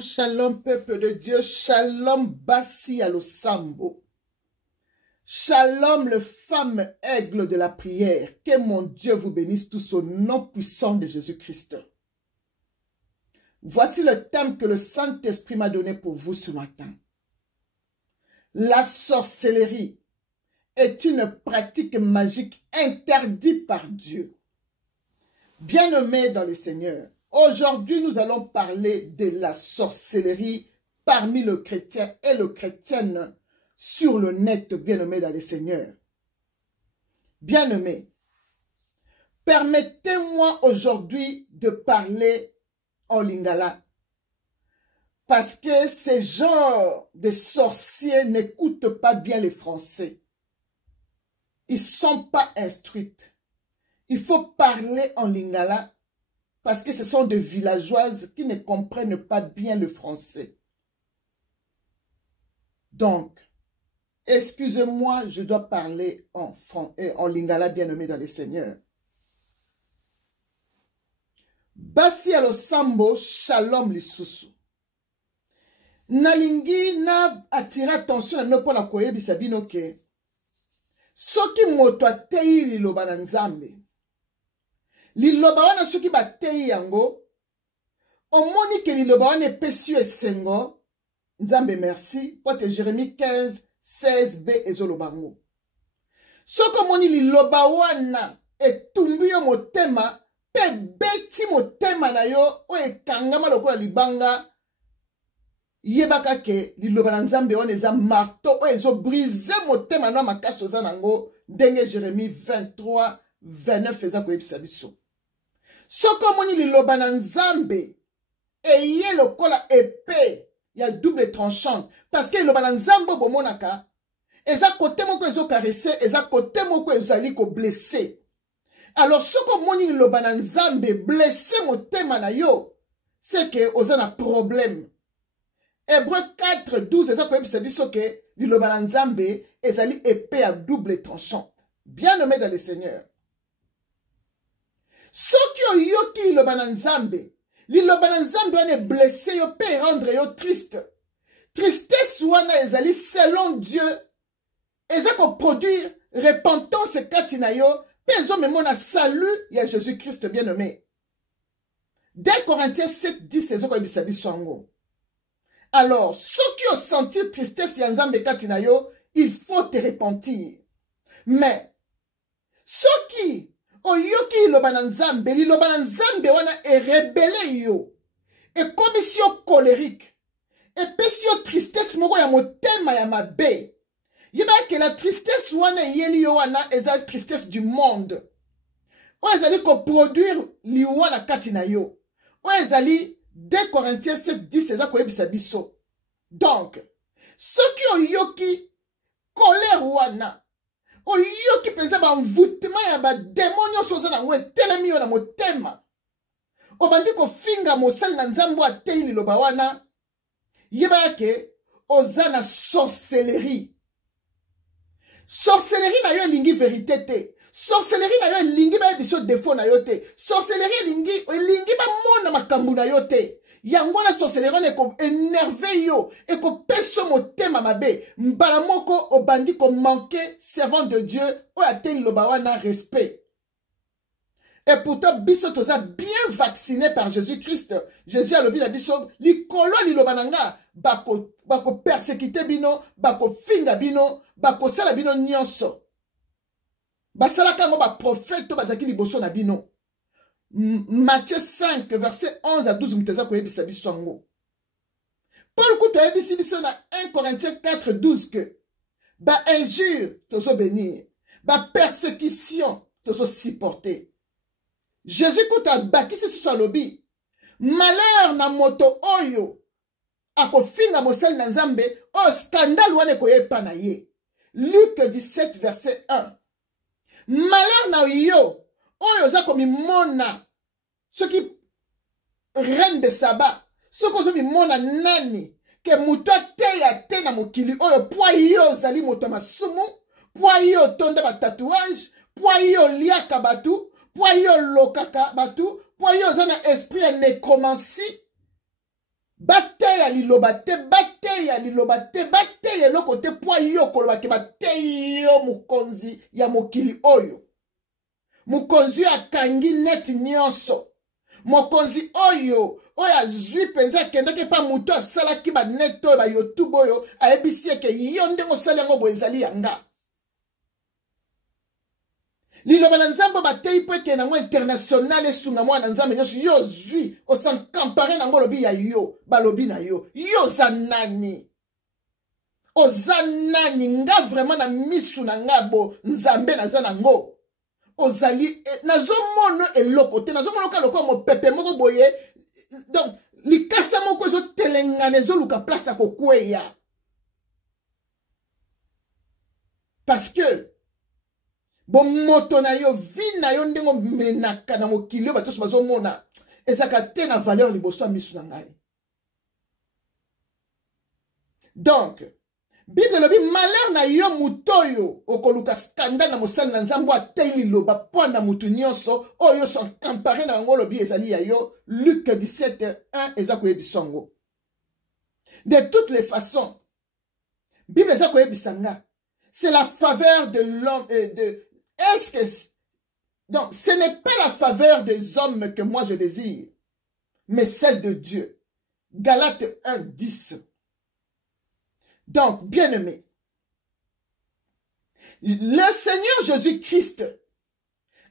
Shalom, shalom, peuple de Dieu. Shalom, Bassi à l'Osambo. Shalom, le femme aigle de la prière. Que mon Dieu vous bénisse tous au nom puissant de Jésus-Christ. Voici le thème que le Saint-Esprit m'a donné pour vous ce matin. La sorcellerie est une pratique magique interdite par Dieu. Bien-aimés dans le Seigneur, aujourd'hui nous allons parler de la sorcellerie parmi le chrétien et le chrétienne sur le net, bien-aimés dans le Seigneur. Bien-aimés, permettez-moi aujourd'hui de parler en lingala. Parce que ces genres de sorciers n'écoutent pas bien les Français. Ils ne sont pas instruits. Il faut parler en lingala parce que ce sont des villageoises qui ne comprennent pas bien le français. Donc, excusez-moi, je dois parler en lingala, bien-aimé dans les seigneurs. Basi alosambo, shalom lisusu. Nalingi na attire attention à nos points la koyebi sabino ke. Soki moto atei liloba na nzambe. Liloba wana soki batei yango. Omoni ke liloba wana epesi esengo. Nzambe merci. Pote Jérémie 15, 16b ezolobango. Soki omoni liloba wana etumbi yo motema. Pe beti motema na yo. O ekangama lokola libanga. Yebaka ke liloba na nzambe wana eza marteau o ezo brise motema na makasi oza nango ndenge Jérémie 23 29 eza koyebisa biso. Soko omoni liloba na nzambe eye lokola épée ya double tranchante parce que liloba na nzambe bomonaka eza kote moko ezo caresse eza kote moko ezali ko blesser. Alors soko omoni liloba na nzambe blesser motema na yo c'est que oza na problème. Hébreu 4, 12, eza koyebisa biso ke liloba na nzambe ezali épée à double tranchant. Bien-aimé dans le Seigneur. Soki oyoki liloba na nzambe wana blessé yo pe rendre yo triste. Tristesse wana ezali selon Dieu eza ko produire repentance kati na yo pe ezo memona salut ya Jésus-Christ bien-aimé. 2 Corinthiens 7, 10 ezo koyebisa biso yango. Alors, ceux qui ont senti tristesse yanzambe katina yo, il faut te repentir. Mais, ceux qui ont yoki lobananzambe, li lobananzambe wana est rebelle yo, et commission colérique, et pesio tristesse moko ya motema ya mabe. Yeba que la tristesse wana yeli yo wana eza tristesse du monde. O ezali ko produire li wana katina yo. O ezali 2 Corinthiens 7, 10, eza koyebisa biso. Donc, ceux qui ont yoki colère wana, ont yoki penza ba envoûtement ya ba démon soza na ngwe telemi yo na motema. Obandi ko finga mosali na nzambo atei liloba wana, yeba yake ozana sorcellerie. Sorcellerie na yo elingi vérité te. Sorcellerie na yo elingi ba biso défaut na yo te. Sorcellerie elingi ba mona makambu na yo te. Yangwana sorcellerie eko énervé yo eko peso motema mabe mbala moko obandi ko manquer servant de Dieu o ateli loba wana respect. Et pourtant biso toza bien vacciné par Jésus-Christ. Jésus a lobi na biso likolo liloba nanga bako persécuter bino, bako finga bino, bako sala bino nyonso. Basala kango ba prophète bazaki liboso na bino. Matthieu 5, verset 11 à 12, muteza koyebisa biso yango. Paul kuto yebisi biso na 1 Corinthiens 4, 12 que ba injure tozo bénir, ba persécution tozo supporter. Jésus kuto abakisi so lobi malheur na moto oyo akofinga mosali na nzambe o scandale wane koyepa na ye. Luc 17, verset 1. Malheur na yo oyo za komi mona ce qui reine de Saba ce ko zo mi mona nani ke muto te na mokili oyo pwa yo zali moto masumu pwa yo tonda ba tatouage pwa yo liaka batu pwa yo lokaka batu pwa yo za na esprit ya nécromancie bate liloba te, bateya liloba te, bateya eloko te po yo koloba ke bateya yo mokonzi ya mokili oyo. Mokonzi akangi neti nyonso. Mokonzi oyo azwi penza kendake pa muto asalaki ba net oyo ba YouTube oyo ayebisi eke yo ndenge osali yango boye ezali yanga. Liloba na nzambe bateyi po eke nango international esunga mwana nzambe nyonso yo zwi osankampare nango lobi ya yo balobi na yo. Yo za nani? Oza nani? Nga vraiment na misu na nga bo nzambe naza nango. Ozali nazo mono eloko te nazo mono ka loko mo pepe moko boye. Donc likasa moko ezo telengana ezo luka place ya kokweya. Parce que bon moto na yo vi na yo ndengo menaka na mokili yo bato bazo mona ezaka te na valeur liboso ya misu na ngai. Donc Bible lobi malheur na yo mutoyo okoluka scandale na mosali na nzambo ateli loba po na mutu nyonso oyo so comparé na ngo lobi ezali ya yo. Luc 17:1 eza koyebisa ngo. De toutes les façons Bible eza koyebisa nga c'est la faveur de l'homme est-ce que donc ce n'est pas la faveur des hommes que moi je désire mais celle de Dieu. Galates 1:10. Donc, bien-aimé, le Seigneur Jésus-Christ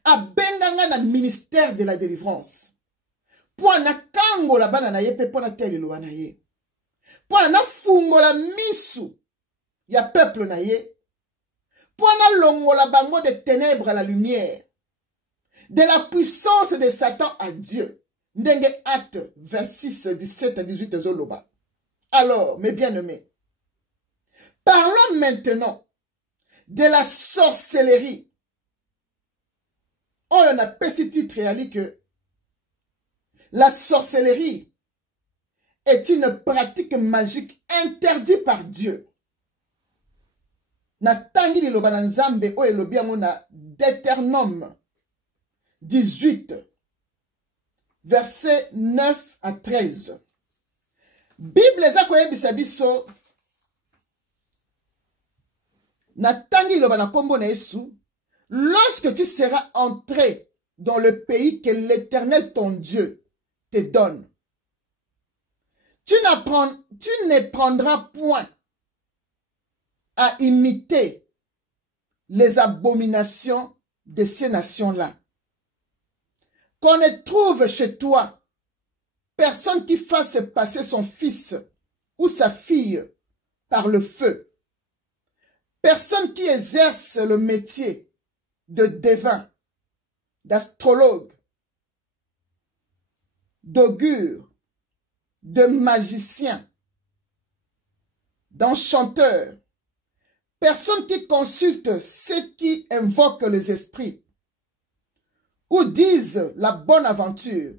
a benganga na ministère de la délivrance. Pour na kango la bana na ye pe pour na teli lo na ye. Pour na fungo la misu ya peuple na ye. Pour na longo la bango de ténèbres à la lumière. De la puissance de Satan à Dieu. Ndenge Acte 26, 17 à 18 zoloba. Alors, mes bien-aimés, parlons maintenant de la sorcellerie. On a petit titre réali que la sorcellerie est une pratique magique interdite par Dieu. Natangi li loba na nzambe o elobi yango na Deutéronome 18 verset 9 à 13. Bible eza koyebisa biso Natangi loba na kombo na Yesu, lorsque tu seras entré dans le pays que l'Éternel ton Dieu te donne, tu ne prendras point à imiter les abominations de ces nations-là. Qu'on ne trouve chez toi personne qui fasse passer son fils ou sa fille par le feu. Personne qui exerce le métier de devin, d'astrologue, d'augure, de magicien, d'enchanteur. Personne qui consulte ceux qui invoquent les esprits ou disent la bonne aventure.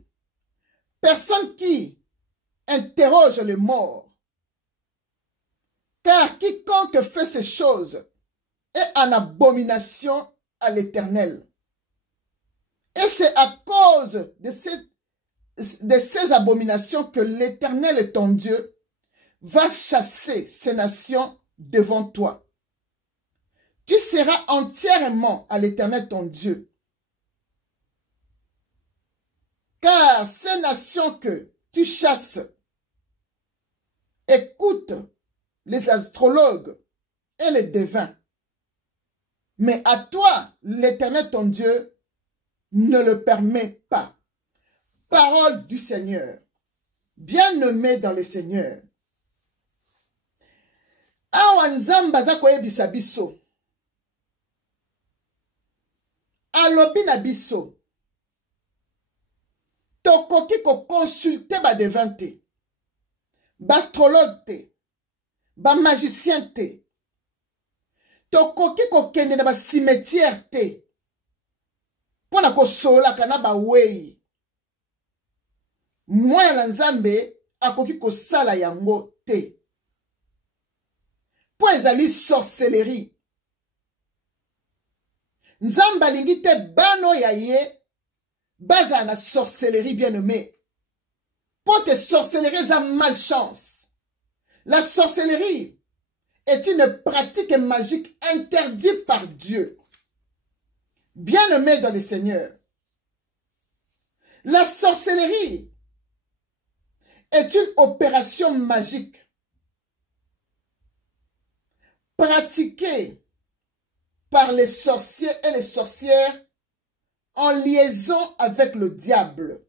Personne qui interroge les morts. Car quiconque fait ces choses est en abomination à l'Éternel. Et c'est à cause de ces abominations que l'Éternel, ton Dieu, va chasser ces nations devant toi. Tu seras entièrement à l'Éternel, ton Dieu. Car ces nations que tu chasses écoutent les astrologues et les devins. Mais à toi, l'Éternel ton Dieu, ne le permet pas. Parole du Seigneur. Bien-aimé dans le Seigneur. Awa nzamba za koyebisa biso. Alobi na biso. Tokoki ko consulter ba devin te. Ba astrologue te. Ba magicien te. Tokoki ko kende na ba cimetière te. Pona ko sola kana ba wei. Mwa la nzambe akoki ko sala yango te. Po ezali sorcellerie. Nzamba lingi te bano ya ye baza na sorcellerie bien-aimé. Po te sorcellerie za malchance. La sorcellerie est une pratique magique interdite par Dieu. Bien-aimés dans le Seigneur, la sorcellerie est une opération magique pratiquée par les sorciers et les sorcières en liaison avec le diable,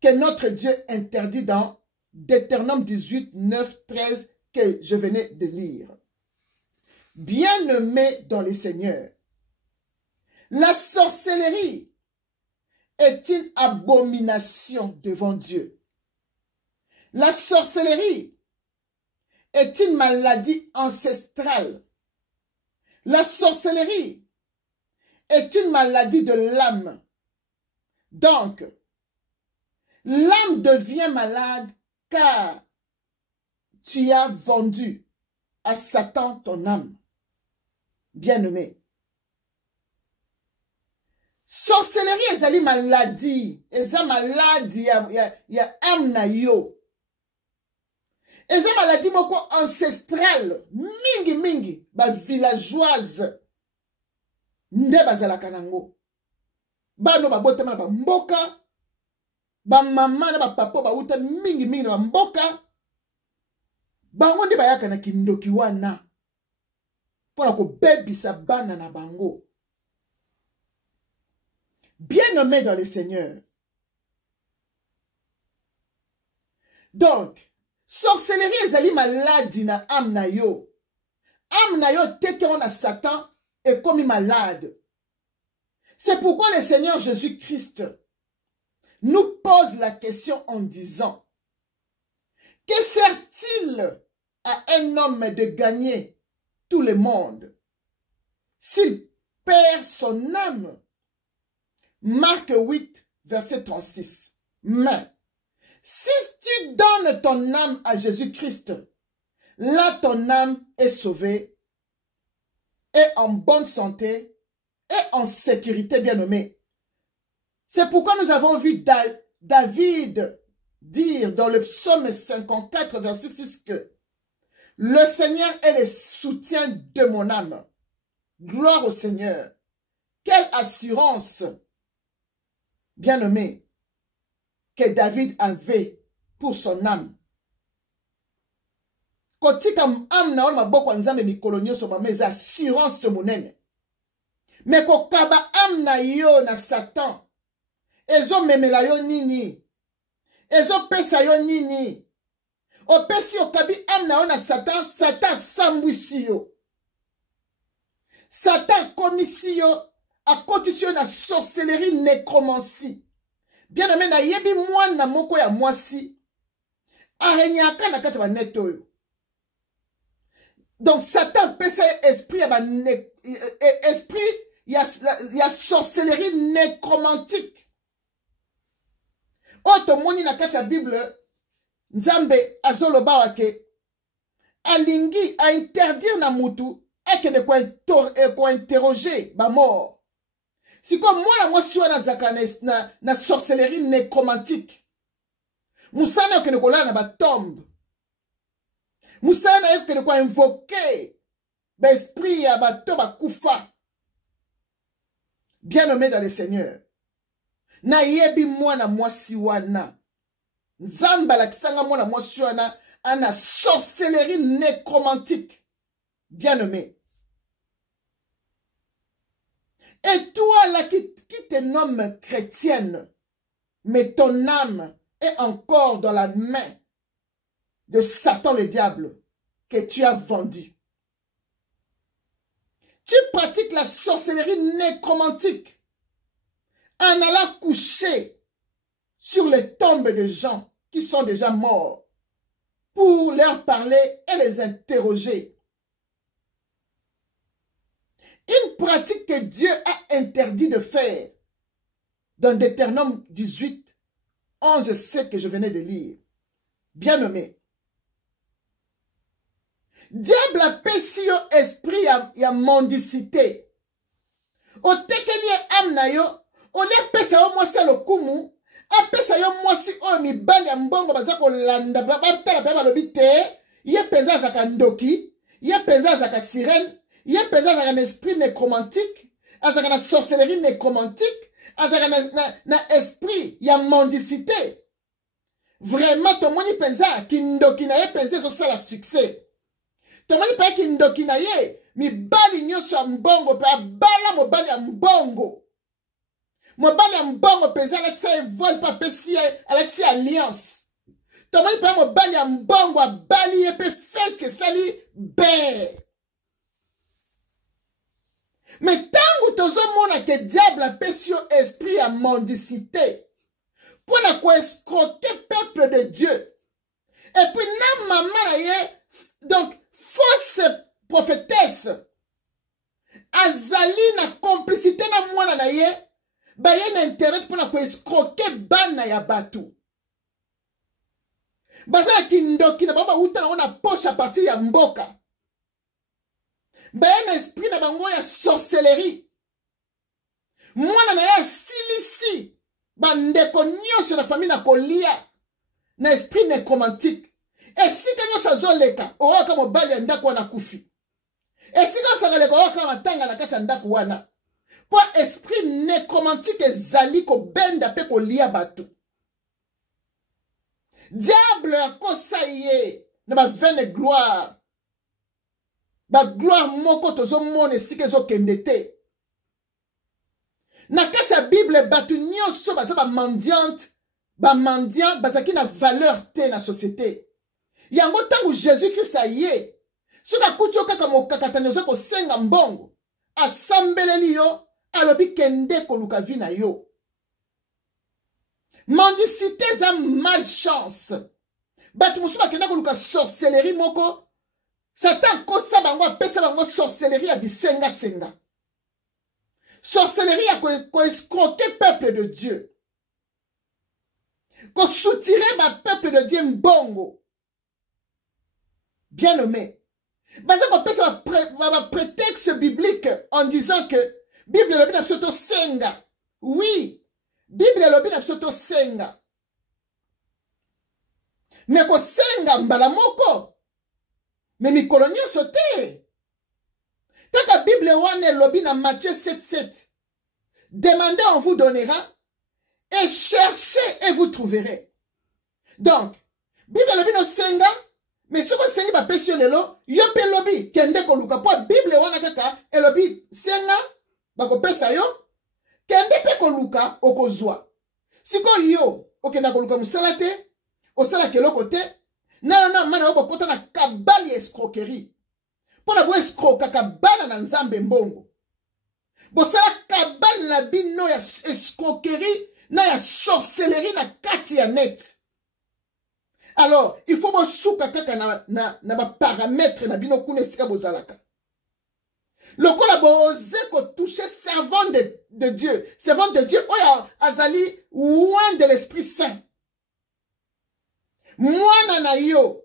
que notre Dieu interdit dans Deutéronome 18, 9, 13, que je venais de lire. Bien-aimés dans les seigneurs, la sorcellerie est une abomination devant Dieu. La sorcellerie est une maladie ancestrale. La sorcellerie est une maladie de l'âme. Donc, l'âme devient malade car tu as vendu à Satan ton âme. Bien-aimé. Sorcellerie ezali maladie. Eza maladie ya âme na yo. Eza maladie moko ancestrale. Mingi mingi. Ba villageoise. Nde bazalaka nango. Bano babotama na ba mboka. Ba mama na ba papa ba uta mingi mingi na ba mboka. Bango nde bayaka na kindoki wana. Pona ko bebisa bana na bango. Bien-aimés dans le Seigneur. Donc, sorcellerie ezali maladi na âme na yo. Âme na yo teke on a Satan est comme malade. C'est pourquoi le Seigneur Jésus-Christ nous pose la question en disant: que sert-il à un homme de gagner tout le monde s'il perd son âme? Marc 8, verset 36. Mais si tu donnes ton âme à Jésus-Christ, là ton âme est sauvée, est en bonne santé et en sécurité, bien-aimé. C'est pourquoi nous avons vu David dire dans le psaume 54, verset 6 que le Seigneur est le soutien de mon âme. Gloire au Seigneur. Quelle assurance, bien-aimé, que David avait pour son âme. Kotika âme na olma boko nzambe mikolo nyoso mameza assurance monene. Mais kokaba âme na yo na Satan. Ezo memela yo nini. Ezo pesa yo nini. Opesi okabi âme na yo na Satan. Satan sambwisi yo. Satan komisi yo. Akotisi yo na sorcellerie nécromancie. Bien aimé na yebi mwana moko ya mwasi. Arenyaka na kati ba netoyo. Donc Satan pesa esprit esprit ya sorcellerie nécromantique. Oto moni na kati ya Bible Nzambe azoloba wake alingi a interdire na mutu eke de ko interroger ba mort. Si comme moi la mwasi wana zaka na sorcellerie nécromantique. Musana yo kene kola na ba tombe. Musana yo kene ko invoquer ba esprit ya bato ba kufa. Bien-aimé dans le Seigneur. Na yebi mwana mwasi wana. Nzamba la kisanga mwana mwasi wana ana sorcellerie nécromantique. Bien-aimé. Et toi là qui te nomme chrétienne, mais ton âme est encore dans la main de Satan le diable que tu as vendu. Tu pratiques la sorcellerie nécromantique en allant coucher sur les tombes de gens qui sont déjà morts pour leur parler et les interroger. Une pratique que Dieu a interdit de faire dans Deutéronome 18, 11, 7 que je venais de lire. Bien-aimé. Diable a pesi yo esprit ya mendicité. O tekeli amna yo, o le pesa o mwasi lokumu, apesa yo mwasi oyo mibali ya mbongo baza kolanda batala pe balobi te ye penza azaka ndoki ye penza azaka sirène ye penza azaka na esprit nécromantique azaka na sorcellerie nécromantique azaka na esprit ya mendicité vraiment tomoni penza kindoki na ye penza ezosala succès tomoni pe kindoki na ye mibali nyonso ya mbongo pe abala mobali ya mbongo mobali ya mbongo penza alatisi ye voile pe apesi ye alatisi alliance tomoni pe mobali ya mbongo abali ye pe fete esali be me ntango tozomona ke diable apesi yo esprit ya mendicité mpona koescroquer peuple de Dieu et puis na mama na ye donc fausse prophétesse azali na complicité na mwana na ye baye na internet mpona koescroquer bana ya bato bazala kindoki na bango bauta nango na poche a partir ya mboka baye na esprit na bango ya sorcellerie mwana na ye asilisi bandeko nyonso na famille na kolia na esprit nécromantique esika nyonso azoleka oyoka mobali ya ndako wana kufi esika osakaleka oyoka matanga na kati ya ndako wana po esprit nécromantique ezali kobenda mpe kolia bato diable akosa ye na bavene gloire bagloire moko tozomona esika ezokende te na kati ya bible bato nyonso baza bamandiant bazalaki na valeur te na société yango ntango jésus christ aye soki akuti yo kaka mokakatani oza kosenga mbongo asambeleli yo alobi kende koluka vi na yo mendicité eza malchance bato mosusu bakenda koluka sorcellerie moko satan akosa bango apesa bango sorcellerie ya bisengasenga sorcellerie ya koescroquer peuple de Dieu kosoutire bapeuple de Dieu mbongo bien nommé baza kopesa baprétexte biblique en disant que Bible elobi na biso tosenga oui Bible elobi na biso tosenga me kosenga mbala moko me mikolo nyonso te kaka Bible wana elobi na Matthieu 7:7 demandez on vous donnera et cherchez et vous trouverez donc Bible elobi no senga mais soko sengi bapesi yo lelo yo mpe elobi kende koluka po Bible wana kaka elobi senga bakopesa yo kende mpe koluka okozwa sikoyo yo okenda koluka mosala te osala keloko te na mana yo bokota na kabali ya escroquerie mpona bo escrokaka bana na nzambe mbongo bosala kabali na bino ya escroquerie na ya sorcellerie na kati ya net alors il faut bosuka kaka na baparamètre na bino kuna esika bozalaka lokola boze kotouche servant de Dieu oyo azali loin de l'Esprit Saint mwana na yo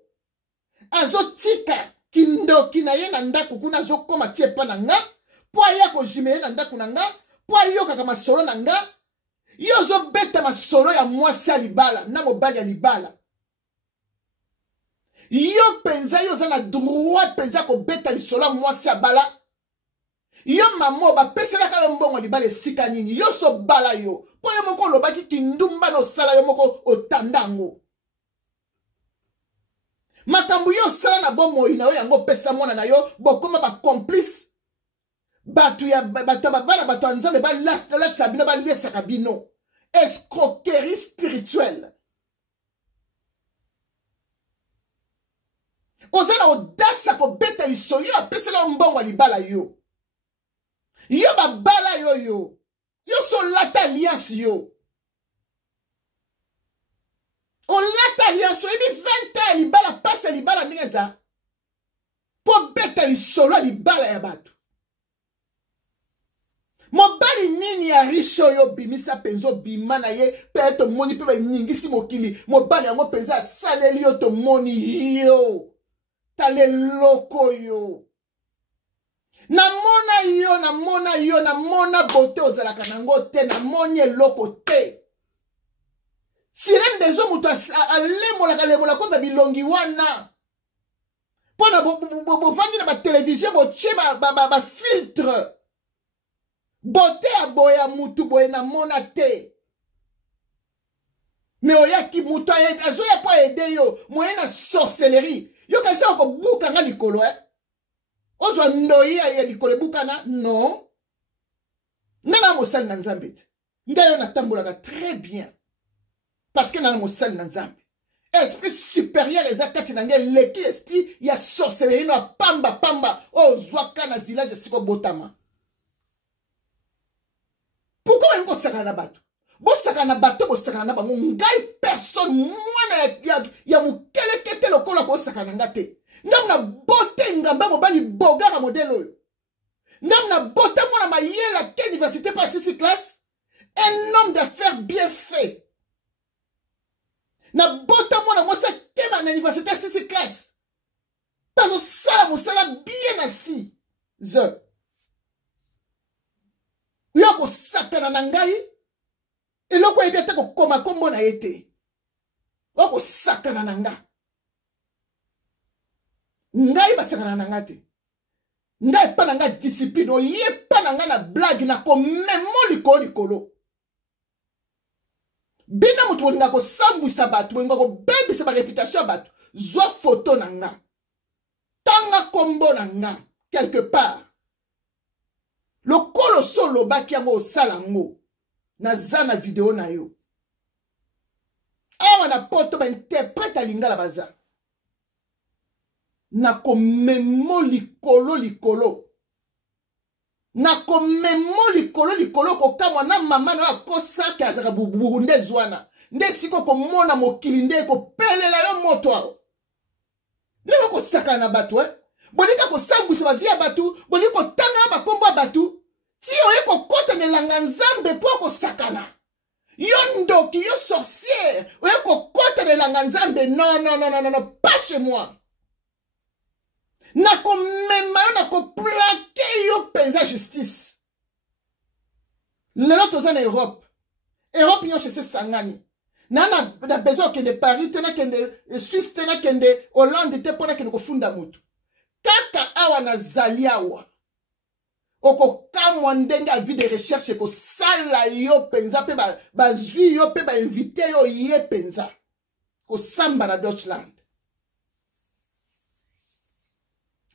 azotika kindoki na ye na ndako kuna azokoma tie epa na nga mpo aya kojime ye na ndako na nga mpo ayokaka masolo na nga yo ozobeta masolo ya mwasi ya libala na mobali ya libala yo penza yo oza na droit penza kobeta lisolo ya mwasi ya bala yo mamo bapeselaka yo mbongo libala esika nini yo so bala yo mpo yo moko olobaki kindumba na osala yo moko otandango makambo yo osala na bomoi na yo yango opesa mwana na yo bokoma bacomplice bato ya babala bato ya nzambe balatisa bino balesaka bino escroquerie spirituelle oza na audace ya kobeta lisolo yo apesela yo mbongo ya libala yo yo babala yo so olata alliance yo olata alliance oyebi 20 ans ya libala pasi ya libala ndenge eza mpo beta lisolo ya libala ya bato mobali nini ya riche oyo bimisa mpenza obima na ye mpe tomoni mpe baningisi mokili mobali yango mpenza asaleli yo tomoni yo taleloko yo namona bote ozalaka nango te namoni eloko te Sirène des hommes mutu alemola kombe bilongi wana. Pona vandi na ba télévision boche ba filtre. Bote a boya mutu boye na mona te. Mais oyaki mutu azoya po aider yo moyen na sorcellerie. Yo kanisa ko buka nga likolo Ozwa ndoyi ya likolo bukana non. Nana mosali na Nzambe te. Ngayo na tambolaka très bien. Parce que nana mosali na Nzambe. Esprit supérieur ezakati na nge leki esprit ya sorcellerie na pamba ozwaka na village siko botama. Pourquoi on saka na bato? Bo saka na bato bo saka na bango ngai personne mwana ya mukele kete lokola bo saka na ngate. Ngam na bote ngamba mobali bogara modelo. Ngam na bote mwana mayela ke université par 6 classe. Un homme d'affaires bien fait. Na bote mwana mosa kema na université 6 classe. Parce ça mosala bien assis. Yoko sakana na ngai eloko ebi te ko koma kombo na yete. Yoko sakana na nga. Ngai basakana na ngate. Ngai pa na nga discipline o ye pa na nga na blague na ko memo likolo. Bina mutu nga ko sambwisa batu, nga ko bebisa ba réputation batu. Zwa photo na nga. Tanga kombo na nga quelque part. Le kolo solo baki yango salango na zana video na yo. Awa na poto ba interprète lingala baza. Na ko memo likolo. Na ko memo likolo ko kamwa na mama na akosa ka zaka burunde zwana. Nde siko ko mona mokili nde ko pelela yo moto. Nde ko saka na batu Bolika ko sambwisa ba via batu, boliko tanga ba kombo batu. Ti oyeko kota ne langa Nzambe po ko sakana. Yo ndoki yo sorcière, oyeko kota ne langa Nzambe. Non, pas chez moi. Nako mema yo nako plaqué yo penza justice. Lelo toza na Europe. Europe nyo chez sangani. Nana besoin que de Paris tena kende Suisse tena kende Hollande te pona kende ko funda mutu. Kaka awa na zaliawa. Oko kamwa ndenge a vie de recherche ko sala yo penza pe ba zui yo pe ba invité yo ye penza. Ko samba na Deutschland.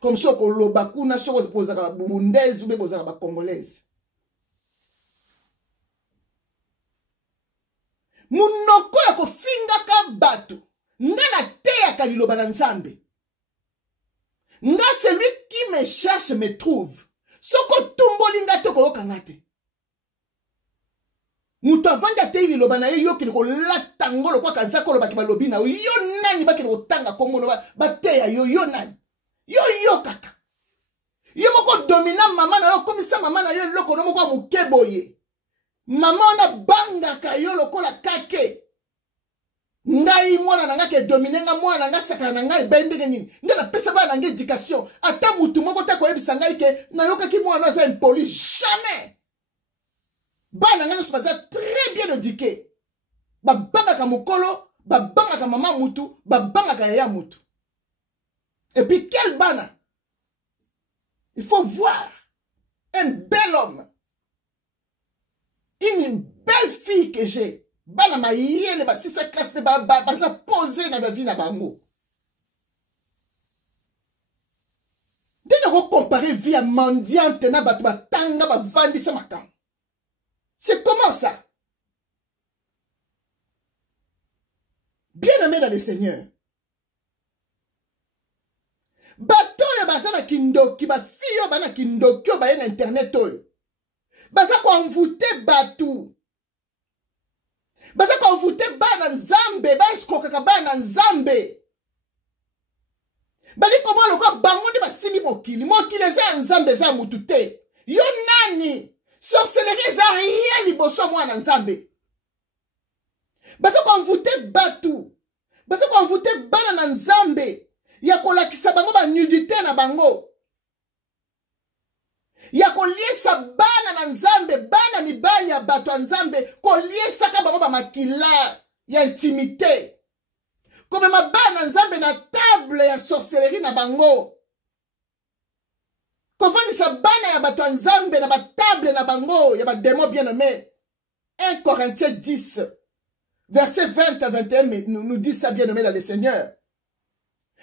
Comme ça ko loba kuna soko pozaka ba burundaise ou be pozaka ba congolaise. Munoko ya ko finga ka batu. Nga na te ya kaliloba na Nzambe. Nga celui qui me cherche me trouve. Soko tumbolinga to ko kangate. Mutu avanga te liloba na yo ki ko latangolo kwa kazako lo bakima lobi na yo nani bakina otanga komono ba te ya yo nani. Yo kaka. Yo moko domina mama na yo komisa mama na yo loko no moko mukeboye. Mama ona banga ka yo lokola kake. Ngai mwana nanga ke dominenga mwana nanga sakana nanga bendenge nini. Nga pesa ba nanga éducation. Ata mutu moko ta ko yebisa ngai ke na yoka ki mwana za impoli jamais. Ba nanga no baza très bien éduqué. Ba banga ka mukolo, ba banga ka mama mutu, ba banga ka yaya mutu. Et puis quel bana? Il faut voir un bel homme. Une belle fille que j'ai. Bana ma yele ba 6 classe pe ba za poser na ba vie na bango. Dès qu'on compare vie à mendiante na ba tanga ba vandi sa makam. C'est comment ça? Bien-aimé dans le Seigneur. Bato ya baza na kindoki ba fiyo ba na kindoki ba na internet oyo. Baza ko envoûter batu. Baza ko envoûter ba na Nzambe, ba eskoka ka ba na Nzambe. Bali comment le quoi bango de ba simi mokili. Mokili za Nzambe za mutu te. Yo nani? Sorcellerie za rien liboso mwana Nzambe. Baza ko envoûter batu. Baza ko envoûter bana na Nzambe. Ya kolakisa bango ba nudité na bango. Ya koliesa bana na Nzambe, bana mibali ya bato ya Nzambe, koliesa ka bango ba makila ya intimité. Comme ma bana nzambe na table ya sorcellerie na bango. Kofani sa bana ya bato nzambe na ba table na bango ya ba démon bien-aimé. 1 Corinthiens 10 verset 20 à 21 nous dit ça bien-aimé dans le Seigneur.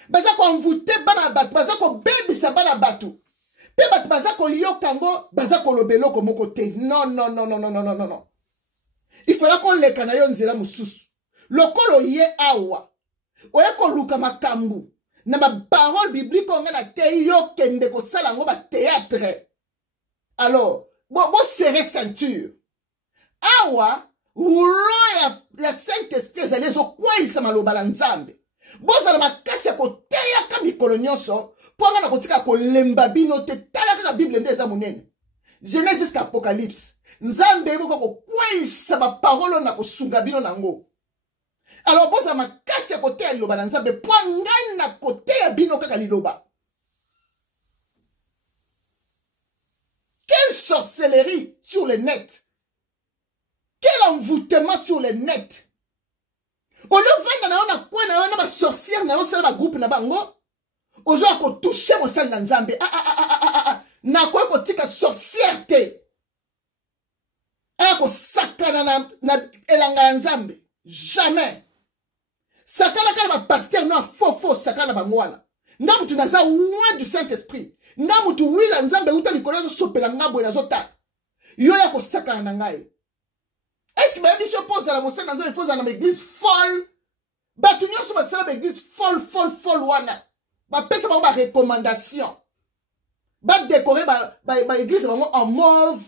Baza ko envoûté bana bato, baza ko bebisa bana bato. Pe bato baza ko yokango, baza ko lobelo ko moko te. Non non non non non non non non. Il faudra qu'on leka na yo nzela mususu. Lokolo ye awa. Oye ko luka makambu. Na ba parole biblique on na te yo kende ko sala ngo ba théâtre. Alors, bo serrer ceinture. Awa ulo ya Saint-Esprit ezali zo kwisa maloba la nzambe. Bozala makasi ya koteya ka mikolo nyonso po nga na kotika kolemba bino te tala kaka Bible nde eza monene. Genèse jusqu'à Apocalypse. Nzambe ebo ko kwisa ba parole na kosunga bino nango. Alors bozala makasi ya koteya liloba la nzambe po nga na koteya bino kaka liloba. Quelle sorcellerie sur le net. Quel envoûtement sur le net. Au lieu de vendre na sorcière na yo ba groupe na bango, ozo ko toucher mo sal na nzambe. Na ko ko tika sorcière te. Ko sakana na elanga nzambe. Jamais. Sakana ka ba pasteur na faux sakana bango wana. Na mutu na za loin du Saint-Esprit. Na mutu wila nzambe uta likolo sopela ngabo na zota. Yo ya ko sakana na ngai. Est-ce que ma mission pose à la monseigne dans une pose dans l'église folle? Bah, tout le monde sur ma église folle, wana. Bah, pèse ma recommandation. Bah, décorer ma église en mauve.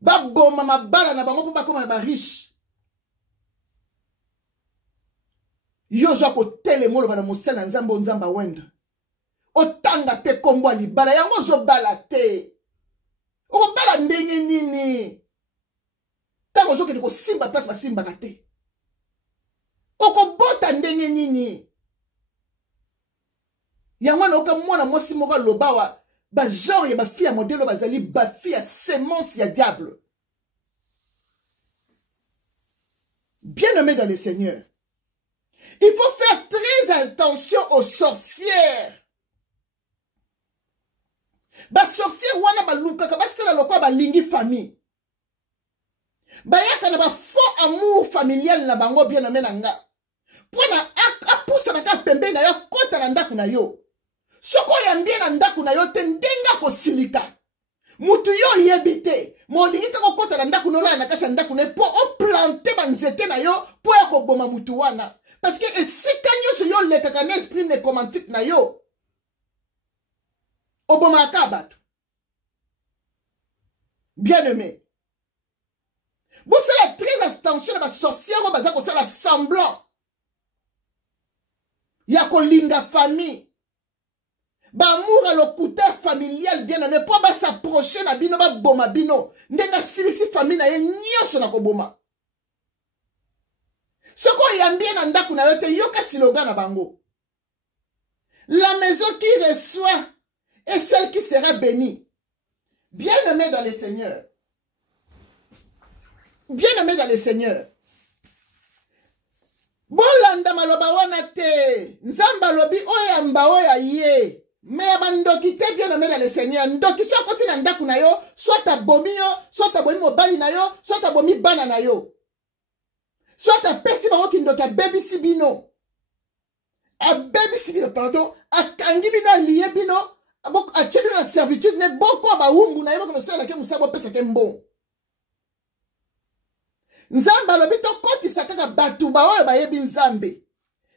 Bah, bon, ma balle na bango pour pas comme ma riche. Yo zo ko tele molo ba monseigne nzambo nzamba wenda. Otanga pe kombo ali bala yango zo bala te. O bala ndenge nini? Tant que tu simba place simba kate. Oko bota ndenge nini. Yangwana oka mwana mosi moka lobawa ba genre ya ba fille modèle bazali ba fille semence ya diable. Bien-aimé dans le Seigneur. Il faut faire très attention aux sorcières. Ba sorcière wana ba luka ka ba sala lokwa ba lingi famille. Bayaka na ba faux amour familial na bango bien aimé nanga. Pona apusa na ka pembe na yo kota na ndaku na yo. Soko ya mbie na ndaku na yo te ndenga ko silika. Mutu yo yebite. Mo lingi ka kota na ndaku no la na kati ndaku ne po o planter ba nzete na yo po ya ko boma mutu wana. Parce que esika nyoso yo le kaka na esprit nécromantique na yo. Oboma ka bato. Bien aimé. Vous savez très attention à la sorcière ou baza ko sala semblant. Ya ko linga famille. Ba amour à l'okuta familial bien aimé pour ba s'approcher na bino ba boma bino. Ndenga silisi famille na ye nyoso na ko boma. Soko yambie na ndaku na yote yoka slogan na bango. La maison qui reçoit est celle qui sera bénie. Bien aimé dans le Seigneur. Bien-aimé dans le Seigneur. Bolanda maloba wana te. Nzamba lobi oyamba oya ye. Mais bandoki te bien-aimé dans le Seigneur. Ndoki soit koti na ndaku na yo, soit ta bomi yo, soit ta bomi mobali na yo, soit ta bomi bana na yo. Soit ta pesi bango ki ndoki a baby si bino. A baby si bino, pardon. A kangi bino a liye bino. A tcheli na servitude ne boko ba umbu na yo kono sala ke musabo pesa ke mbon. Nzambe alobi to kotisa kaka batu ba oyo bayebi nzambe.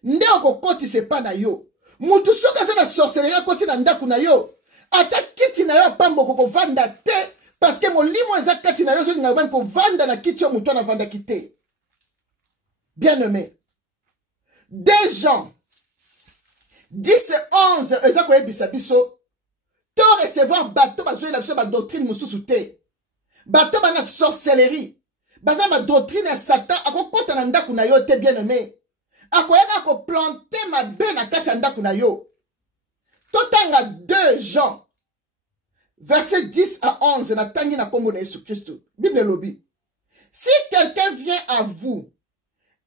Nde okokotisa epa na yo. Mutu soka za na sorcellerie koti na ndaku na yo. Ata kiti na yo pambo kokovanda te. Parce que molimo eza kati na yo zo nga bani kovanda na kiti yo mutu na vanda kite. Bien aimé. 2 Jean 10-11 eza koyebisa biso. To recevoir bato bazoye la biso ba doctrine mususu te. Bato bana sorcellerie. Baza ma doctrine ya Satan akokota na ndaku na yo te bien aimé. Akoyaka ko planter ma be na kati ya ndaku na yo. Totanga 2 Jean verset 10 à 11 na tangi na kombo na Yesu Christo. Bible lobi. Si quelqu'un vient à vous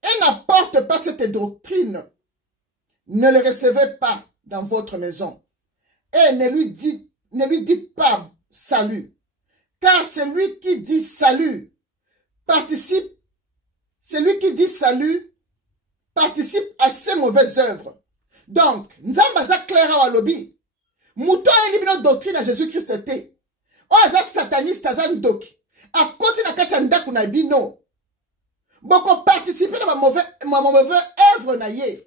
et n'apporte pas cette doctrine, ne le recevez pas dans votre maison. Et ne lui dites pas salut. Car celui qui dit salut participe à ses mauvaises œuvres. Donc, Nzamba za clair à lobby. Mouton élimine doctrine à Jésus-Christ te. O aza sataniste aza ndoki. A côté na kati ndaku na bino. Boko participer dans ma mauvaise œuvre na ye.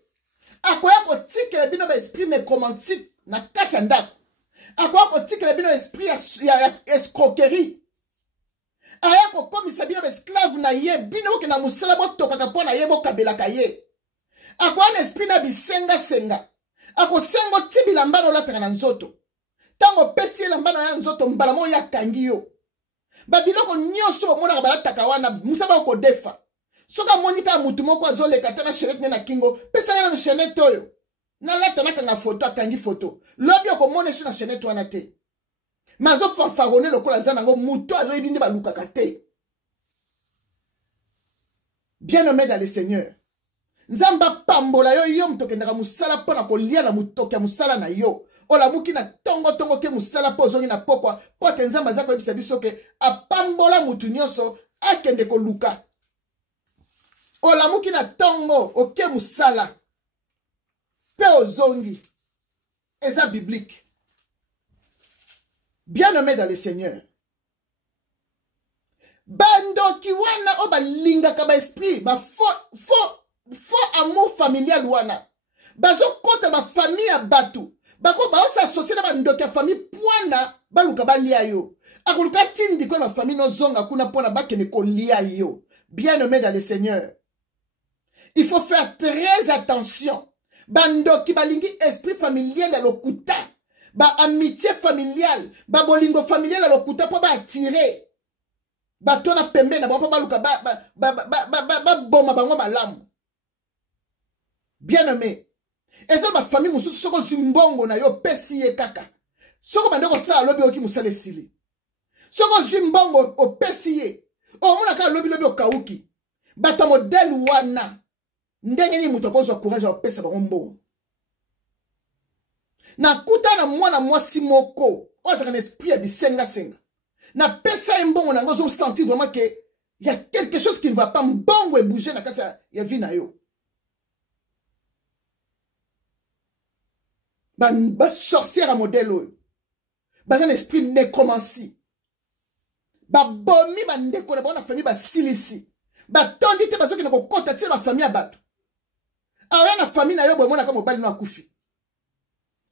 Akoya ko tikele bino ba esprit nécromantique na kati ndaku. Akoya ko tikele bino esprit ya escroquerie. Aya ko komisa bino ba esclave na ye bino ke na musala botoka ka pona ye bokabelaka ye. Akoya na esprit na bisenga senga. Ako sengo tibila mbano lataka na nzoto. Tango pesi la mbano ya nzoto mbala mo ya kangi yo. Babiloko nyonso omona balataka wana musaba ko defa. Soka monika mutu moko azoleka tana chenette na kingo, pesa na chenette oyo. Na lata na kanga photo akangi photo. Lobi okomona su na chenette wana te. Mazo fanfarone lokola nzana ngo mutu azoyibinde balukaka te. Bien-aimé dans le Seigneur. Nzamba pambola yo yo mtokendaka musala pona kolia na mutoke musala na yo. Ola muki na tongo ke musala po zongi na pokwa. Pote nzamba zako yebisa biso ke apambola mutu nyonso akende ko luka. Ola muki na tongo oke musala. Pe ozongi. Eza biblique. Bien-aimé dans le Seigneur. Bando ki wana oba linga kaba esprit ba faux amour familial wana. Bazo kota ba famille ya batu. Bako ba osa associé na ba ndoki ya famille pwana baluka balia yo. Akoluka tindi ko na famille no zonga kuna pona bakene ko lia yo. Bien-aimé dans le Seigneur. Il faut faire très attention. Bandoki balingi esprit familial ya lokuta. Ba amitié familiale, ba bolingo familial ya lokuta po ba attirer. Ba tona pembe na ba luka ba boma bango malamu. Bien-aimé. Et ça ma famille mususu soko zimbongo na yo pesi ye kaka. Soko bandeko sa lobi oki musale sili. Soko zimbongo o pesi ye. O muna ka lobi okauki. Bata model wana. Ndenge ni mutu akozwa courage o pesa bango mbongo. Na kuta na mwana mwasi moko. O zaka na esprit ya bisenga senga. Na pesa mbongo na ngozo sentir vraiment que il y a quelque chose qui ne va pas mbongo et bouger na kati ya vie na yo. Ba sorcière à modèle oyo. Ba un esprit nécromancie. Ba bomi ba ndeko na ba famille ba silisi. Ba tondi te bazo ki na ko kota ti ba famille abatu. Aya na famille na yo bo mona ka mobali no akufi.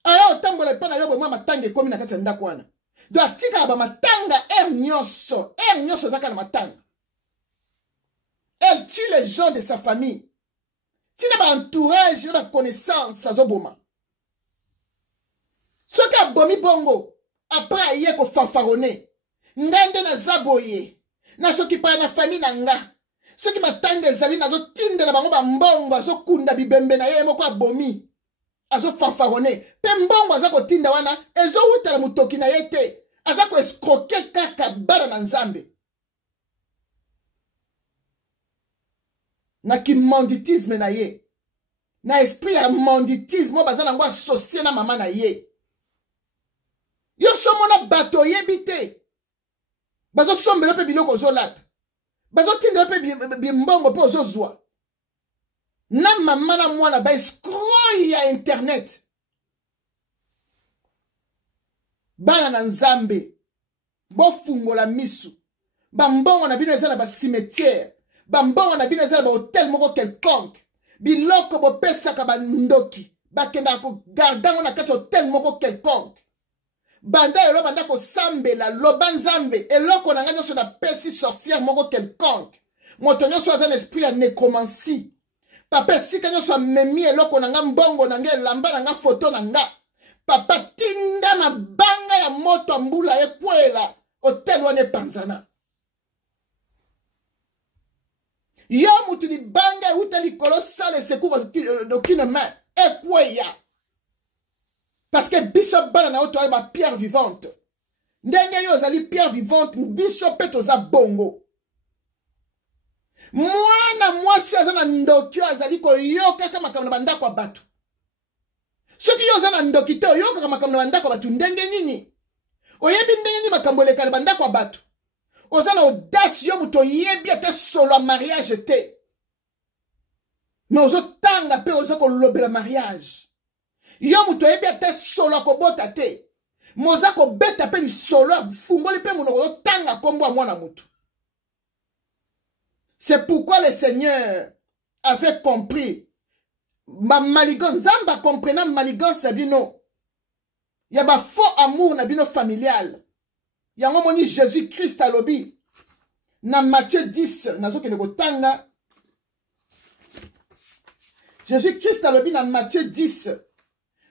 Aya otambola pa na yo bo mwa matanga ekomi na kati ya ndako wana. Do atika ba matanga nyonso zaka na matanga. Elle tue les gens de sa famille. Tina ba entourage, ba connaissance azoboma. Soki abomi bongo, après aye ko fanfarone. Ngande na zaboye. Na soki pa na famille na nga. Soki matanga ezali na zo tindela bango ba mbongo azo kunda bibembe na ye moko abomi. Azo fanfarone. Pe mbongo aza ko tinda wana ezo utala mutoki na ye te. Aza ko escroquer kaka bala na nzambe. Na ki manditisme na ye. Na esprit ya manditisme baza na ngo associé na mama na ye. Yo somona bato yebite. Bazo sombele pe biloko zolata. Bazo tinde pe bimbongo pe ozozwa. Na mama na mwana ba escroc ya internet. Bana na nzambe. Bo fungola misu. Ba mbongo na bino ezala ba cimetière. Ba mbongo na bino ezala ba hotel moko quelconque. Biloko bo pesaka ba ndoki. Ba kenda ko gardango na kati hotel moko quelconque. Banda elo banda ko sambela loba nzambe eloko na nga nyonso na pesi sorcière moko quelconque. Moto nyonso aza na esprit ya nécromancie. Papa esika nyonso amemi eloko na nga mbongo na nga elamba na nga foto na nga. Papa tinda mabanga ya moto mbula ekwela hotel wana epanzana. Yo mutu libanga euta likolo sale secours d'aucune main ekweya. Parce que biso bana na oto ba pierre vivante. Ndenge yo zali pierre vivante, biso peto za bongo. mwana mwasi aza na ndoki azali koyokaka makambo na bandako ya bato. Soki yo aza na ndoki te oyokaka makambo na bandako ya bato ndenge nini? Oyebi ndenge nini makambo eleka na bandako ya bato? Oza na audace yo moto oyebi ate solo mariage te. Mais ozotanga pe oza kolobela mariage. Yo moto oyebi ate solo akobota te. Moza kobeta pe lisolo fungoli pe monoko ozotanga kombo ya mwana moto. C'est pourquoi le Seigneur avait compris. Ma maligance, Zamba comprenant maligance bino. Il y a un faux amour na bino familial. Il y a un Jésus-Christ à l'obi. Na Matthieu 10, nazo ke tanga. Jésus-Christ à l'obi na Matthieu 10,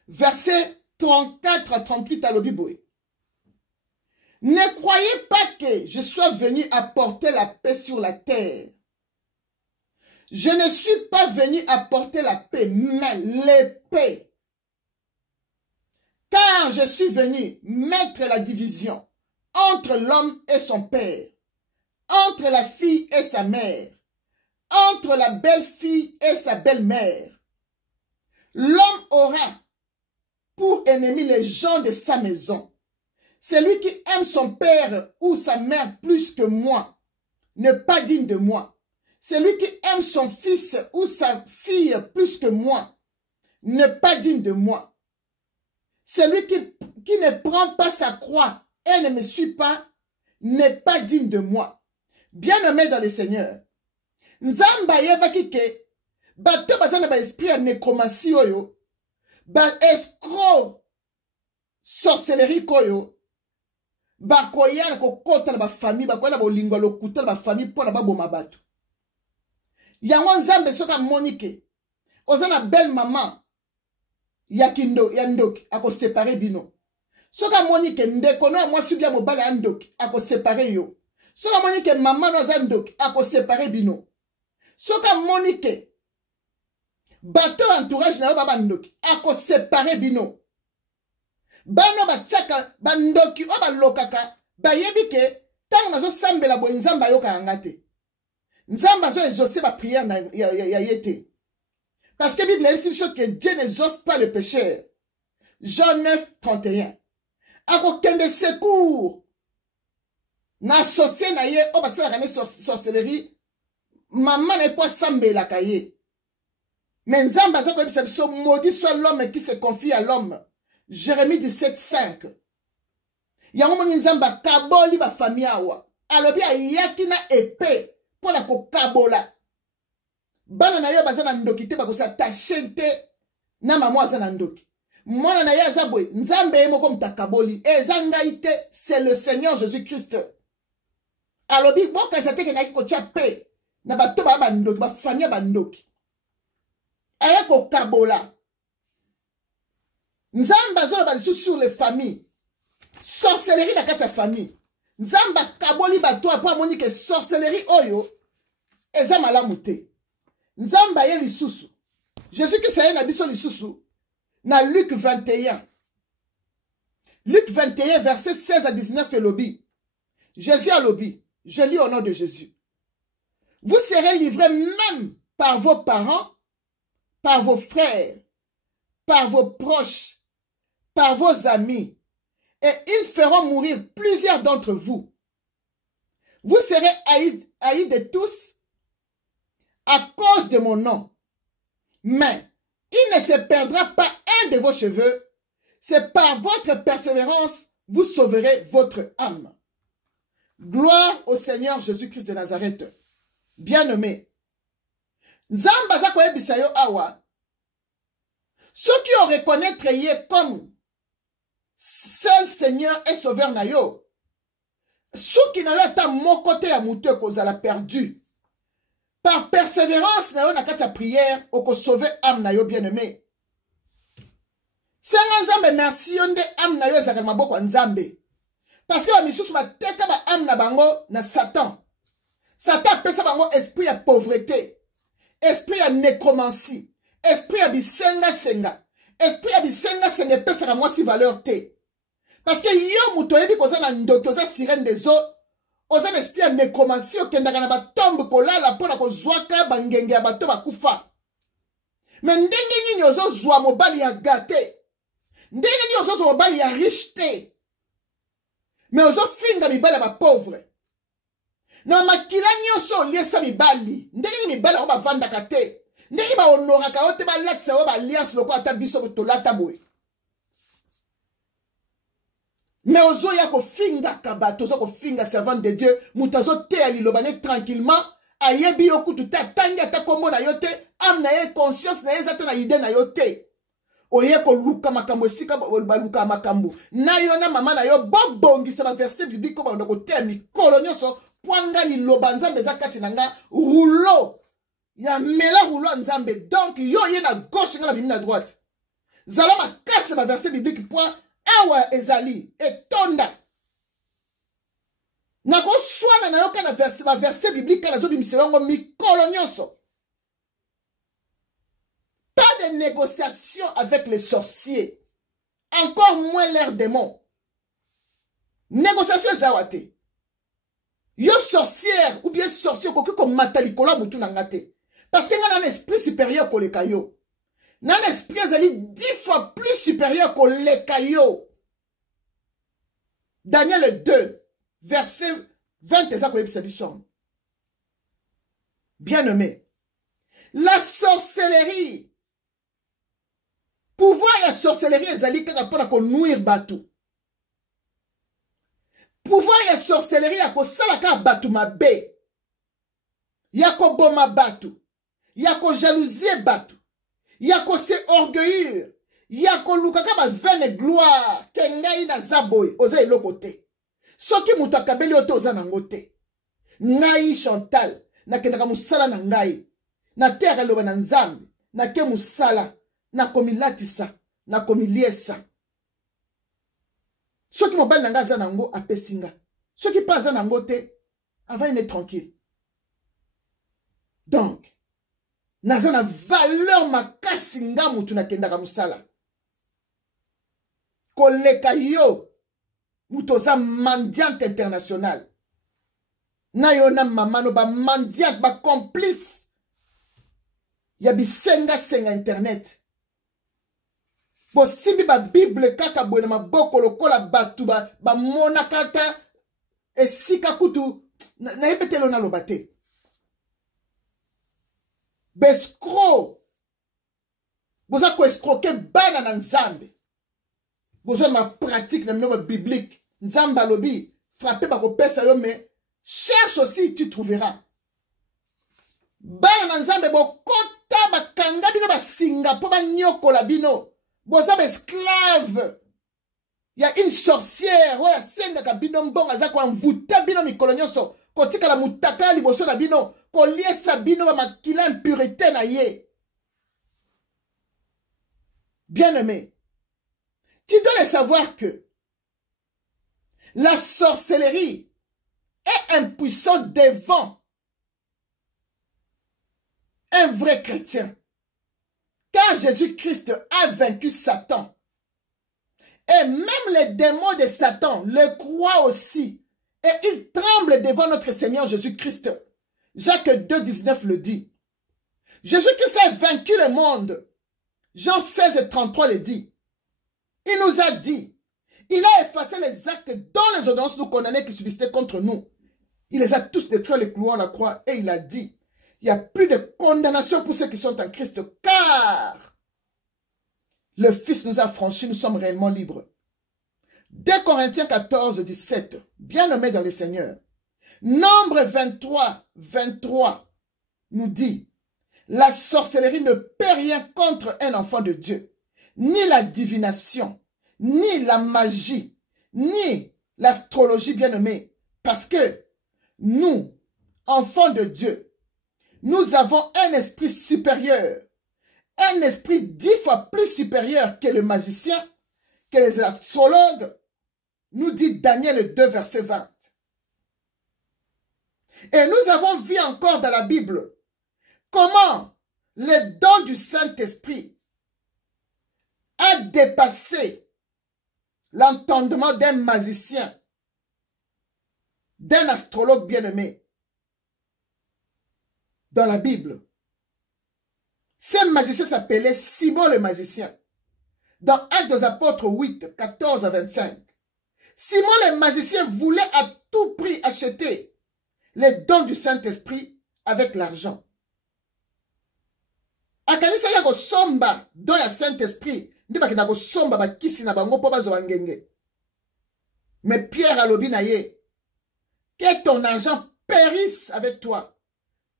verset 34 à 38 à l'obi boé. Ne croyez pas que je sois venu apporter la paix sur la terre. Je ne suis pas venu apporter la paix, mais l'épée. Car je suis venu mettre la division entre l'homme et son père, entre la fille et sa mère, entre la belle-fille et sa belle-mère. L'homme aura pour ennemi les gens de sa maison. Celui qui aime son père ou sa mère plus que moi n'est pas digne de moi. Celui qui aime son fils ou sa fille plus que moi n'est pas digne de moi. Celui qui ne prend pas sa croix et ne me suit pas n'est pas digne de moi. Bien-aimé dans le Seigneur, Nzamba yebaki ke bato bazana ba esprit ya nécromancie oyo, ba escroc sorcellerie koyo, ba koyana kokota na ba famille, ba koyana ba lingwa lokuta na ba famille pona ba boma bato. Yango Nzambe soka monike ozana belle maman ya ndoki ako séparer bino. Soka monike ndeko no mwasi bia mobali ya ndoki ako séparer yo. Soka monike maman no za ndoki ako séparer bino. Soka monike bato entourage na yo baba ndoki ako séparer bino. Bano bachaka bandoki o balokaka bayebi ke tango nazo sambela bo Nzamba yoka ngate. Nzamba zo exaucer ba prière ya yete. Parce que Bible dit que Dieu n'exauce pas le pécheur. Jean 9, 31. Ako kende secours. Na associé na ye o basala kane sorcellerie. Maman n'est pas sambela kaye. Mais Nzamba zo ko bisa biso maudit soit l'homme qui se confie à l'homme. Jérémie 17, 5. Yango moni Nzamba kaboli ba famille awa. Alobi ayaki na épée. Pour la kokabola. Bana na yo bazana ndoki te bakosa tachete na maman azana ndoki. Mwana na yo azabwe Nzambe yemo comme takaboli. Ezangaite c'est le Seigneur Jésus-Christ. Alobi boka zate ke na ko chape na bato ba ndoki ba famille ba ndoki. Aya kokabola. Nzamba zo ba sur les familles. Sorcellerie na kati ya famille. Nzamba kaboli bato po amoni ke sorcellerie oyo eza malamu te. Nzamba ye lisusu. Jésus qui saye na biso lisusu na Luc 21. Luc 21 verset 16 à 19 elobi. Jésus a lobi. Je lis au nom de Jésus. Vous serez livrés même par vos parents, par vos frères, par vos proches, par vos amis. Et ils feront mourir plusieurs d'entre vous. Vous serez haïs de tous à cause de mon nom. Mais il ne se perdra pas un de vos cheveux. C'est par votre persévérance vous sauverez votre âme. Gloire au Seigneur Jésus-Christ de Nazareth. Bien-aimé. Nzamba za koyebisa yo awa. Ceux qui ont reconnaître ye comme seul Seigneur et Sauveur na yo. Ceux qui n'ont pas mon côté à mouteur cause à la perdu. Par persévérance na yo na kati ya prière oko sauver âme na yo bien-aimé. Senga Nzambe merci yo nde âme na yo ezaka maboko Nzambe. Parce que ba misusu ba teka ba âme na bango na Satan. Satan pesa bango esprit ya pauvreté, esprit ya nécromancie, esprit ya bisenga senga. Esprit ya bisenga senga pesa ka mwasi valeur te. Parce que yo muto yebi koza na ndoki oza sirène des eaux, oza na esprit ya nécromancie okendaka na batombe kolala mpona kozwaka bangenge ya bato bakufa. Me ndenge nini ozozwa mobali ya gate, ndenge nini ozozwa mobali ya riche te, me ozofinga mibali ya bapauvre. Na makila nyonso oliesa mibali, ndenge nini mibali yango bavandaka te, ndenge bahonoraka yo te balatisa yo baliasi lokola ata biso tolata boye. Mais ozoya kofingaka bato, ozo kofinga servant de Dieu, mutu azoteya liloba ne tranquillement, ayebi yo kutu te, atangi ata kombo na yo te, ame na ye conscience na ye eza te na ide na yo te. Oye koluka makambo esika baluka makambo. Na yo na mama na yo bobongisa ba verset biblique ko ba koteya mikolo nyonso, poanga liloba nzambe eza kati na nga, rouleau. Ya mela rouleau nzambe. Donc yo ye na gauche nga na bimi na droite. Zala makase ba verset biblique point awa ezali etonda na ko swana na yoka na verset biblique na zo bimiselongo mikolo nyonso. Pas de négociation avec les sorciers, encore moins leurs démons. Négociation zawate. Yo sorcière ou bien sorcier koki ko matalikola mutu na ngate parce que nga na esprit supérieur ko leka yo. Nan esprit ezali 10 fois plus supérieur que l'ekayo. Daniel 2, verset 20, bien-aimé, la sorcellerie, pouvoir ya sorcellerie ezali kaka pona ko nuire batu. Pouvoir ya sorcellerie ya ko salaka batu mabe, ya ko boma batu, ya ko jalousie batu, yako se orgueilleux, yako lukaka ba vene gloire, kengai na zaboy, oza eloko te. Soki mutu akabeli oto oza nango te. Ngai Chantal, na kendaka musala na ngai, na terre loba na nzambe, na ke musala, na komilatisa, na komiliesa. Soki mobali na nga aza nango apesinga. Soki pa aza nango te, avane tranquille. Donc, naza na valeur makasi nga mutu na kendaka musala. Koleka yo, mutu oza mendiante international. Na yo na mamano ba mendiante, ba complice. Ya bisenga senga internet. Bo simbi ba Bible kaka boye na maboko lokola batu ba monakata esika kutu na yebetelo na lobate. Bescro. Boza ko escroquer bana na nzambe. Boza ma pratique na minoba biblique. Nzamba lobi. Frapper ba ko pesa yo mais cherche aussi tu trouveras. Bana na nzambe bo kota ba kanga bino ba singa po ba nyokola bino. Boza ba esclave. Il y a une sorcière. Ouais, senga ka bino mbonga za ko envoûter bino mikolo nyonso. Kotika la mutaka liboso na bino. Kolie sabino ba makila impurité na ye. Bien-aimé, tu dois le savoir que la sorcellerie est impuissante devant un vrai chrétien. Car Jésus-Christ a vaincu Satan. Et même les démons de Satan le croient aussi. Et ils tremblent devant notre Seigneur Jésus-Christ. Jacques 2, 19 le dit. Jésus-Christ a vaincu le monde. Jean 16 et 33 le dit. Il nous a dit, il a effacé les actes dont les ordonnances nous condamnaient qui subsistaient contre nous. Il les a tous détruits, les clouant à la croix. Et il a dit, il n'y a plus de condamnation pour ceux qui sont en Christ, car le Fils nous a franchis, nous sommes réellement libres. 2 Corinthiens 14, 17, bien nommé dans le Seigneur. Nombre 23, 23 nous dit, la sorcellerie ne peut rien contre un enfant de Dieu, ni la divination, ni la magie, ni l'astrologie bien-aimée, parce que nous, enfants de Dieu, nous avons un esprit supérieur, un esprit 10 fois plus supérieur que le magicien, que les astrologues, nous dit Daniel 2, verset 20. Et nous avons vu encore dans la Bible comment le don du Saint-Esprit a dépassé l'entendement d'un magicien, d'un astrologue bien-aimé dans la Bible. Ce magicien s'appelait Simon le magicien. Dans Actes des Apôtres 8, 14 à 25. Simon le magicien voulait à tout prix acheter les dons du Saint-Esprit avec l'argent. Akanisa ya kosomba don ya Saint-Esprit, ndi bakina kosomba bakisi na bango po bazwa ngenge. Mais Pierre alobi na ye, que ton argent périsse avec toi,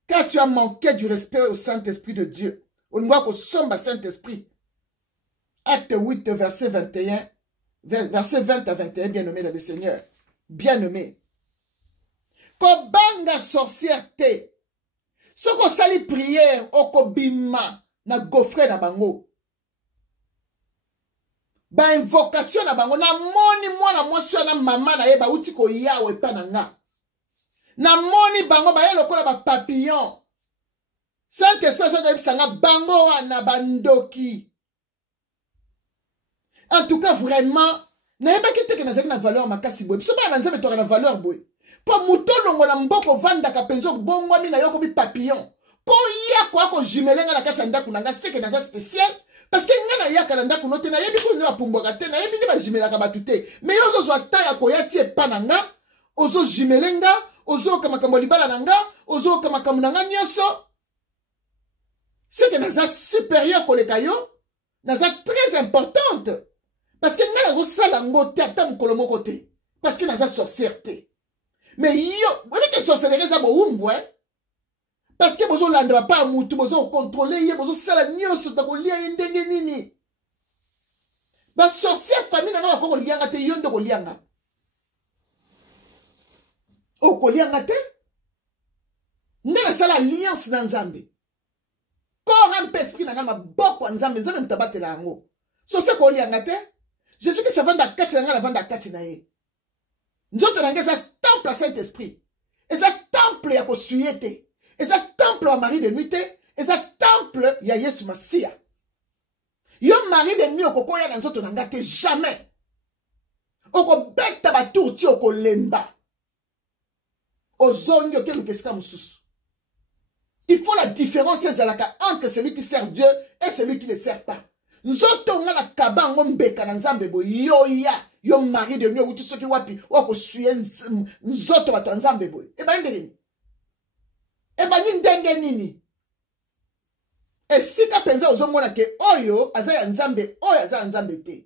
car tu as manqué du respect au Saint-Esprit de Dieu. On voit kosomba Saint-Esprit. Acte 8, verset 21, verset 20 à 21, bien nommé dans le Seigneur. Bien nommé. Kobanga sorcière te. Soko sali prière okobima na gofre na bango. Ba invocation na bango na moni mwana mwasi na mama na ye ba uti ko yawe pa na nga. Na moni bango ba ye lokola ba papillon. Saint-Esprit so de bisanga bango wana bandoki. En tout cas vraiment na yeba kite ke nazaki na valeur makasi boy. Biso ba na nzambe to na valeur boy. Po muto longo na mboko vanda ka penzo bongo mi na yoko bi papillon. Po ya kwa ko jumelenga na kati ya ndaku nanga seke na za spécial parce que nga na yaka na ndaku note na yebi ko ni bapumbwa te na yebi ni ba jumelaka batute mais yo zo zwa ta ya ko ya tie pa nanga ozo jumelenga ozo kamakambo libala nanga ozo kamakambo nanga nyoso seke na za supérieur koleka yo na za très importante parce que nga na go sala ngo te ata mukolo moko te parce que na za sorcière te. Mais yo, vous voyez que sorcellerie ça boumboue, parce que vous n'avez pas moutou, vous contrôler, vous sala nyonso ta ko lia ndenge nini. Ba sorcière famille na ko lianga te yondo ko lianga. O ko lianga te? Ndela sala alliance na Nzambe. Corps un esprit na ma boko Nzambe, Nzambe mtabatela ngo. Sorcière ko lianga te? Jésus qui se vend à 4 na vanda 4 na ye. Nous avons un temple à Saint-Esprit. Et ça temple à Kosuete. Et ça temple à Marie de nuit. Et ça temple à Yesu Masia. Yo Marie de nuit au koko ya dans autres n'engate jamais. Oko beta ba tourti oko lemba. Ozonyo ke lukeska mususu. Il faut la différence entre celui qui sert Dieu et celui qui ne sert pas. Nzoto nga na kabango mbeka na Nzambe bo yo ya. Yo mari de nuit wuti soki wapi wako suye nzoto bato Nzambe boy. Eba ndenge. Eba ndenge nini. E sika penza ozomona ke oyo aza ya Nzambe, oyo aza ya Nzambe te.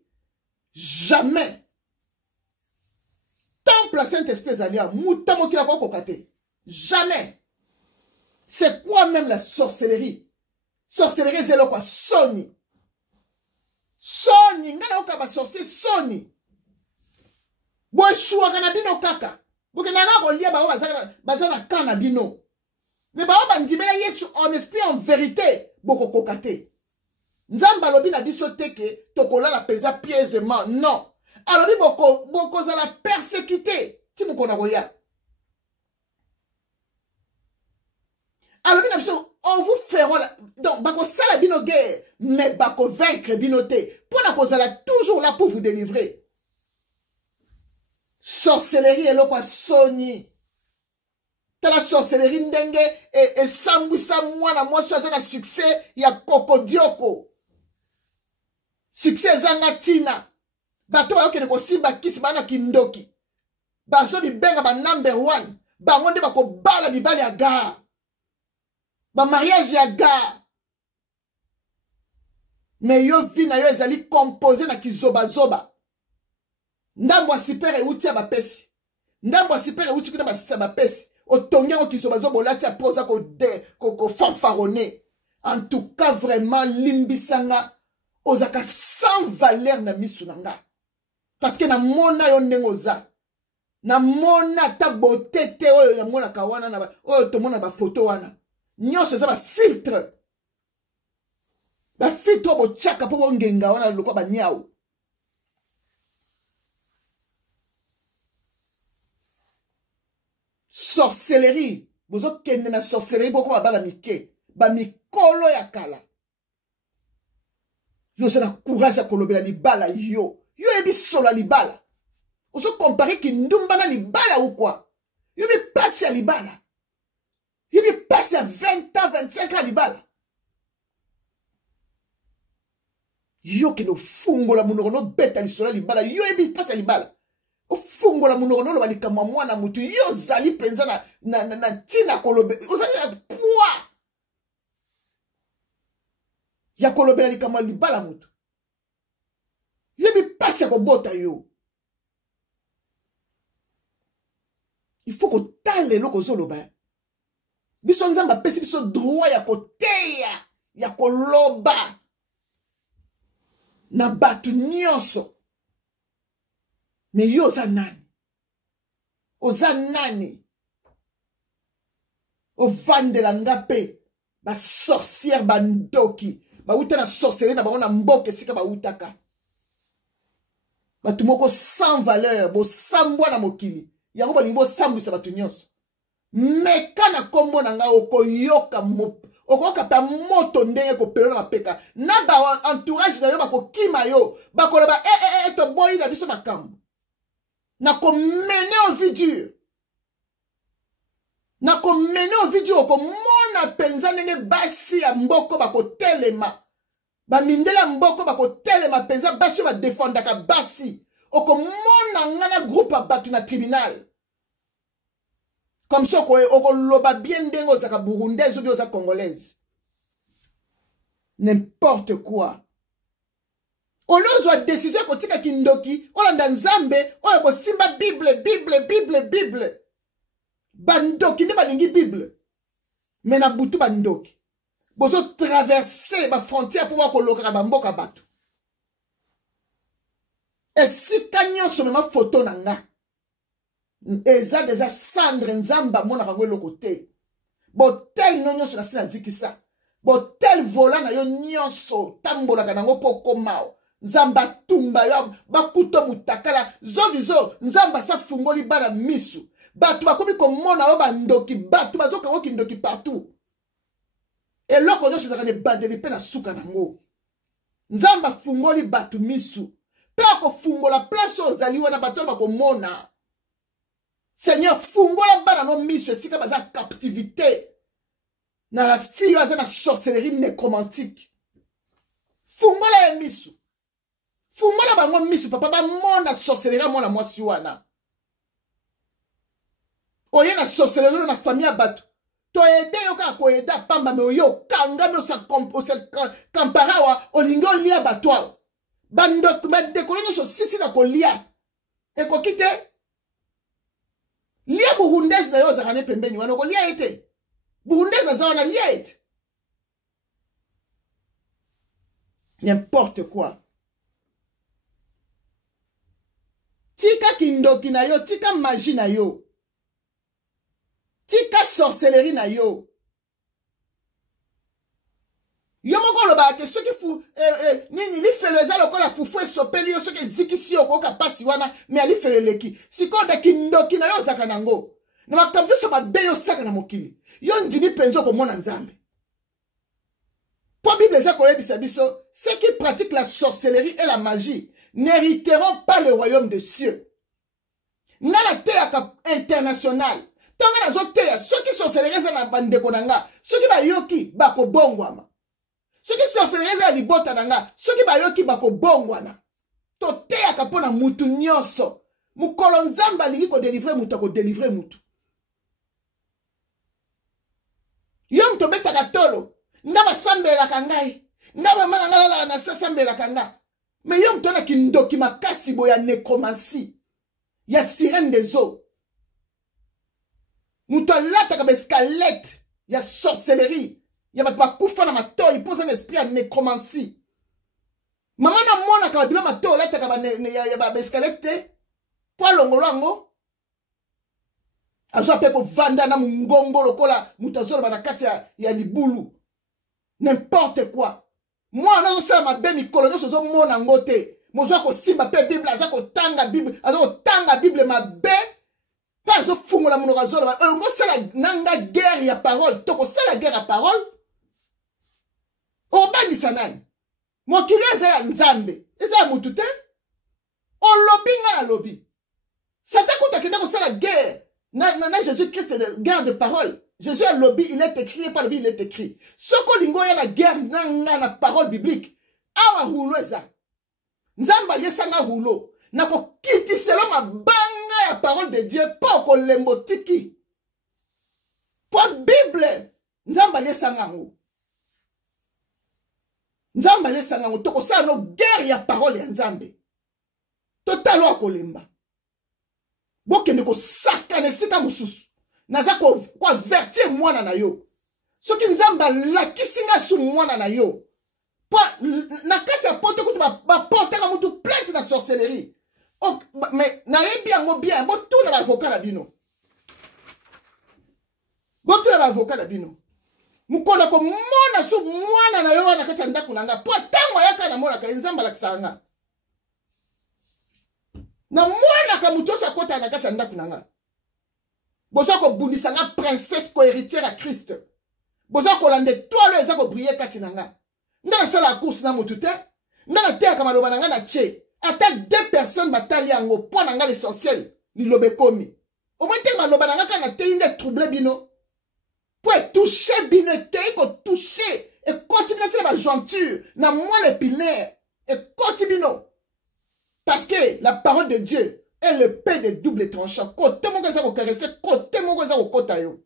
Jamais. Temple à Saint-Esprit zalia muta mokila ko kokate. Jamais. C'est quoi même la sorcellerie? Sorcellerie zelo kwa soni. Soni ngana okaba sorcier soni. Boy chouwa kana bino kaka. Boke nanga ko lia ba bazana kana bino. Mais ba bandimela Yesu en esprit en vérité boko kokate. Nzamba lobi na biso teke tokola la pesa pièzement non. Alobi boko za la persécuté ti moko na koya. Alobi na biso on vous fera la... donc bako sala bino guerre mais bako vaincre bino te. Pour na kozala toujours là pour vous délivrer. Sorcellerie eloko a soni. Tala sorcellerie ndenge et sambwisa mwana mwasi aza na succès ya kokodioko. Succès zanga tina. Bato bayokende kosimba kisi bana kindoki. Bazo bibenga ba number 1. Bango nde bako bala bibali ya ga. Ba mariage ya ga. Mais yo vi na yo ezali composé na kizoba zoba. Ndambo asipere uti ya bapesi. Ndambo asipere uti kuna bapesi. Otongia ko kisoba zoba olati ya posa ko fanfarone. En tout cas vraiment limbisanga ozaka sans valeur na misu nanga. Parce que na mona yo ndengoza. Na mona ta beauté te oyo ya mona kawana na oyo to mona ba photo wana. Nyonso za ba filtre. Ba filtre bo chaka po ngenga wana lokwa ba nyao. Sorcellerie. Bozo kende na sorcellerie boko ba bala mike. Ba mikolo ya kala. Yo se na courage ya kolobela libala yo. Yo ebi solo libala. Ozo compare ki ndumba na libala ou quoi. Yo bi passe à libala. Yo bi passe à 20 ans, 25 ans libala. Yo ke no fungola munoko no beta lisola libala. Yo bi passe à libala. O fungola munoko no lo balikama mwana mutu. Yo zali penza na tina kolobe. Ozali na poids. Ya kolobela likama libala mutu. Yo bi passe à kobota yo. Il faut que tale loko zoloba. Biso nzamba pesi biso droit ya koteya, ya koloba. Na batu nyonso. Mais yo oza nani? Oza nani? Ovandela ngape. Ba sorcière bandoki. Ba uta na sorcellerie na bango na mboke sika ba utaka. Batu moko sans valeur, bo sambwa na mokili. Yango balingo sambwisa batu nyonso. Meka na kombo na nga okoyoka okoyoka pa moto ndenge kopelo na mapeka. Na ba entourage na yo bakokima yo. Bakoloba to boyi na biso makambo. Na komene au vidur. Na komene au vidur okomona penza ndenge basi ya mboko bakotelema. Ba mindela mboko bakotelema penza basi ba defendaka basi. Okomona ngana groupe abatu na tribunal. Comme ça, on loba bien dengo zaka burundaise ou bien zaka congolaise. N'importe quoi. On a décision qu'on tika kindoki, on a dans Nzambe, on a simba Bible. Bandoki ne balingi Bible. Mais na butu bandoki. Bozo traverser ma frontière pour voir qu'on loka bamboka batu. Et si kanyon sur ma photo nanga. Eza déjà cendre nzamba mona kangwe lokote. Botel no nyonso na sina zikisa. Botel vola na yo nyonso tambola kanango poko mao. Nzamba tumba yo bakuto mutakala zovizo nzamba sa fungoli bana misu. Batu bakomi komona yo bandoki batu bazoka woki ndoki partout. Et loko nyonso zakane badeli pe na suka nango. Nzamba fungoli batu misu. Pe ako fungola place ozali wana batu bakomona. Seigneur, fungola bana no miso esika baza captivité. Na la fille baza na sorcellerie nécromantique. Fungola miso. Fungola bango miso papa ba mona sorcellerie mona mwasi wana. Oye na sorcellerie na famille batu. To ede yo ka ko eda pamba me yo kanga me sa kamparawa olingo lia batwa. Bando me dekolo so sisi na ko lia. E ko kite lia burundaise na yo zakane pembeni wana ko lia ete. Burundaise za wana lia ete. N'importe quoi. Tika kindoki na yo, tika magie na yo. Tika sorcellerie na yo. Yo moko loba ke soki fu nini li felo eza lokola fufu esopeli yo soki zikisi yo koka pasi wana me ali felo leki. Siko de kindoki na yo zaka nango. Na makambo so ba beyo saka na mokili. Yo ndimi penzo ko mona nzambe. Pour Bible eza ko yebisa biso, ceux qui pratiquent la sorcellerie et la magie n'hériteront pas le royaume des cieux. Ngala teya international. Tanga nazo teya soki sorcellerie eza na bandeko nanga, soki ba yoki bako bongwama. Soki sorcellerie eza libota nanga, soki ba yoki bako bongwana. To teya kapona mutu nyonso. Mukolo nzamba lingi ko délivrer mutu ko délivrer mutu. Yom to beta katolo, ngaba sambela kangai. Ngaba mana ngala na sambela kanga. Mais yom to na kindoki makasi boya nécromancie. Ya sirène des eaux. Mutu alata ka escalette, ya sorcellerie. Ya ba kufa na mato, il pose un esprit à nécromancie. Maman na mona ka bila mato alata ka ya ba escalette. Po longolongo. Azo pe ko vanda na mungongo lokola mutazolo ba na kati ya libulu. N'importe quoi. Moi na so ma be mikolo nyo so mona ngote. Mozo ko simba pe Bible aza ko tanga Bible, aza ko tanga Bible ma be. Pas zo fungola munoko azolo ba. Ngo sala nanga guerre ya parole, to ko sala guerre ya parole. O bandi sanani. Mokilo eza ya nzambe. Eza mutu te. O lobby nga na lobby. Sata kuta kenda ko sala guerre Jésus-Christ de guerre de parole. Jésus a lobby, il est écrit, pas lobby, il est écrit. Ce que lingo y a la guerre, la parole biblique. Awa hulo eza. Nzamba yesanga hulo. Nako kiti selon ma banga la parole de Dieu, pas ko lembo tiki. Pour Bible, nzamba yesanga hulo. Nzamba yesanga hulo. Toko sa no guerre ya parole ya nzambe. Totalo akolemba. Bokende ko sakane sika mususu. Naza ko vertir mwana na yo. Soki nzamba lakisinga su mwana na yo. Na kati ya poto kutu ba portera mutu plainte na sorcellerie. Oh, mais na yebi yango bien, bo tout na avocat na bino. Bo tout na avocat na bino. Mukola ko mona su mwana na yo na kati ya ndaku nanga. Po tango yaka na mona ka nzamba lakisanga. Na mwana ka mutu sa kota na kati ya ndaku nanga. Boza ko bundisa nga princesse ko héritière à Christ. Boza ko lande toile eza ko briller kati nanga. Nga sala course na mutu te. Nga te ka maloba nanga na che. Ata 2 personnes batali yango po nanga l'essentiel li lobe komi. Au moins te maloba nanga ka na te inde trouble bino. Po toucher bino te ko toucher et continuer à faire ma jointure na moi l'épinaire et continue. Parce que la parole de Dieu est le pain de double tranchant. Côté mon gars, caresser, côté mon gars, kotayo.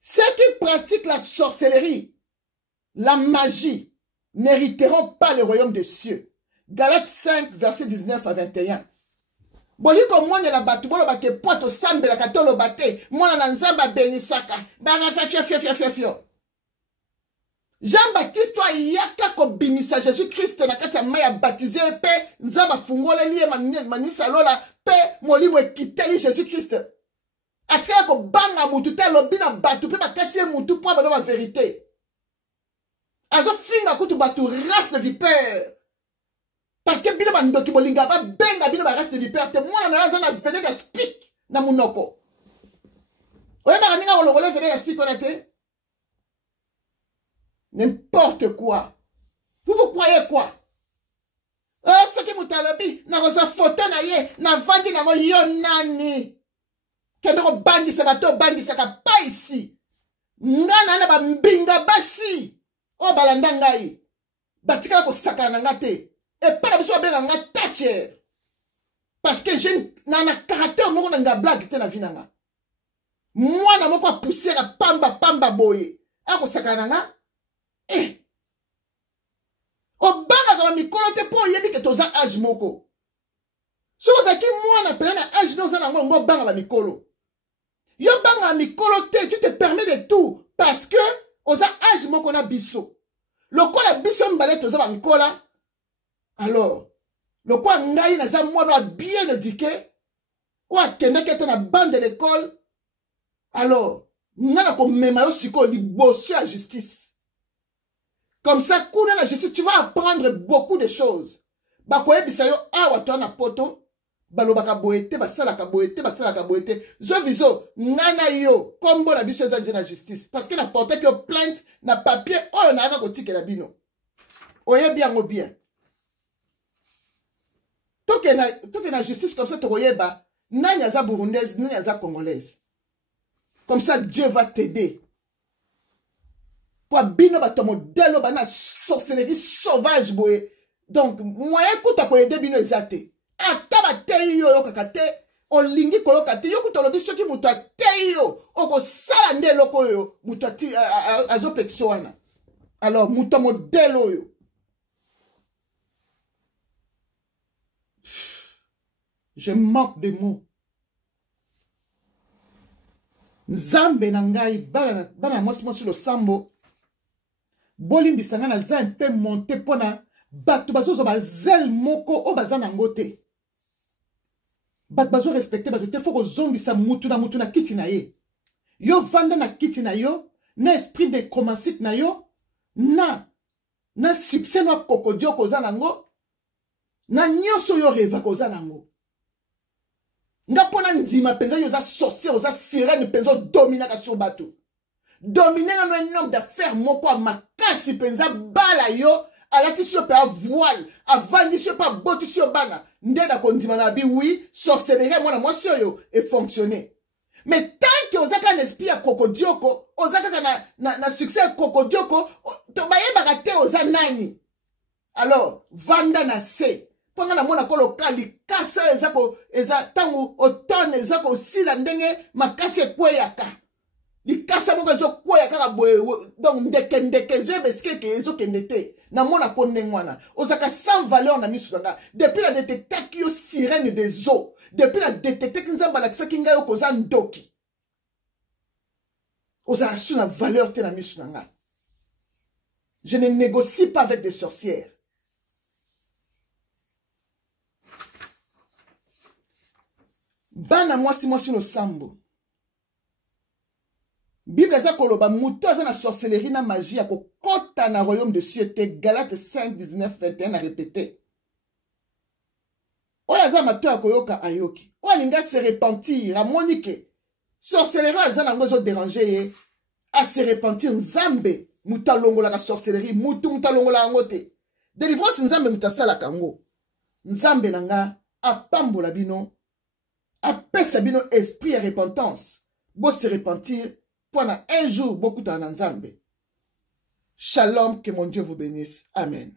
Ceux qui pratiquent la sorcellerie, la magie, n'hériteront pas le royaume des cieux. Galates 5, verset 19 à 21. Boli ko mwana la batu bolo bake poto sambe la katolo bate mwana na nzamba benisaka bana fia. Jean-Baptiste toi yaka ko bimisa Jésus-Christ na kati ya maya baptisé pe nzamba fungola lié manisa lola pe molimo ekiteli Jésus-Christ. Atika ko banga mutu te lobina batu pe bakati mutu po ba la vérité. Azo finga kutu batu race de vipère. Parce que bino bandoki bolinga ba benga bino ba race de vipère te mwana na za na venir de speak na munoko. Oye ba ninga olongole venir de speak onate. N'importe quoi. Vous croyez quoi? Ce qui vous talobi, na rosa photo na ye, na vandi na yo nani. Kendo bandi sa bato bandi sa ka pas ici. Ngana na ba mbinga basi. O balanda ngai. Batika ko sakana ngate. Et pas la besoin benga ngatache. Parce que je na caractère moko na blague te na vinanga. Moi na moko pousser à pamba boye. Ako sakana nga. Obanga kama mikolo te po yebi ke toza âge moko. So zaki mwana pe na âge no za ngo banga ba mikolo. Yo banga mikolo te, tu te permets de tout parce que oza âge moko na biso. Lokola biso mbale toza ba mikola. Alors, lokola ngai na za mwana bien éduqué ou akende kete na bande de l'école. Alors, ngana ko mema yo siko liboso ya justice. Comme ça, quand la justice, tu vas apprendre beaucoup de choses. Bakoye bisayo awa to na poto, balo baka boete, basala ka boete. Zo viso ngana yo kombo la biso za na justice parce que na porte que plainte na papier oyo na ka kotike la bino. Oye bien ngo bien. Toke na justice comme ça to koyeba nani aza burundaise, nani aza congolaise. Comme ça Dieu va t'aider. Pour bino bato modèle bana sorcellerie sauvage boye. Donc moyen kuta ko aider bino ezate. Ata ba teyo yo kakate olingi ko lokate yo kuta lobi soki muto ateyo oko sala nde loko yo muto ati azo pexoana. Alors muto modèle yo. Je manque de mots. Nzambe na ngai bana mwasi lo sambo. Bolimbi sangana za un peu monté pona batu bazozo ba zel moko o bazana ngote. Bat bazo respecter batu te foko zongi sa mutu na kiti na ye. Yo vanda na kiti na yo, na esprit de commencite na yo, na succès no kokodio koza nango, na nyoso yo reva koza nango. Nga pona ndima penza yo za sorcier, oza sirène penza domina ka sur batu. Dominer un homme d'affaires moko makasi penza bala yo alati si yo pe a voile, avandi si yo pe a boti si yo bana, nde na kondima na bi, oui, sorcellerie mwana mwasi oyo e fonctionner. Mais tant que ozaka na esprit ya kokodioko, ozaka na succès ya kokodioko, to bayebaka te oza nani. Alors, vanda na se. Ponga na mona kolo kali kasa ezako eza tangu otone ezako sila ndenge makasi ekweyaka. Likasa moko ezo kweyaka ka boye donc ndeke zo beske ke ezo kendete. Na mona konne ngwana. Ozaka sans valeur na misu zanga. Depuis la détecter ki yo sirène des eaux. Depuis la détecter ki nzamba lakisa ki nga yo koza ndoki. Ozaka su na valeur te na misu zanga. Je ne négocie pas avec des sorcières. Bana mwasi no sambo. Bible eza koloba muto aza na sorcellerie na magie ya kokota na royaume de cieux te. Galates 5, 19, 21 a répété. Oya aza mato ya koyoka ayoki. Oya linga se repentir a monike. Sorcellerie aza na ngozo déranger ye. A se repentir nzambe. Muta longola ka sorcellerie. Muta longola angote. Délivrance nzambe mutasala kango. Nzambe nanga apambola bino. Apesa bino esprit et repentance. Bo se repentir pendant un jour beaucoup dans Nzambe. Shalom, que mon Dieu vous bénisse. Amen.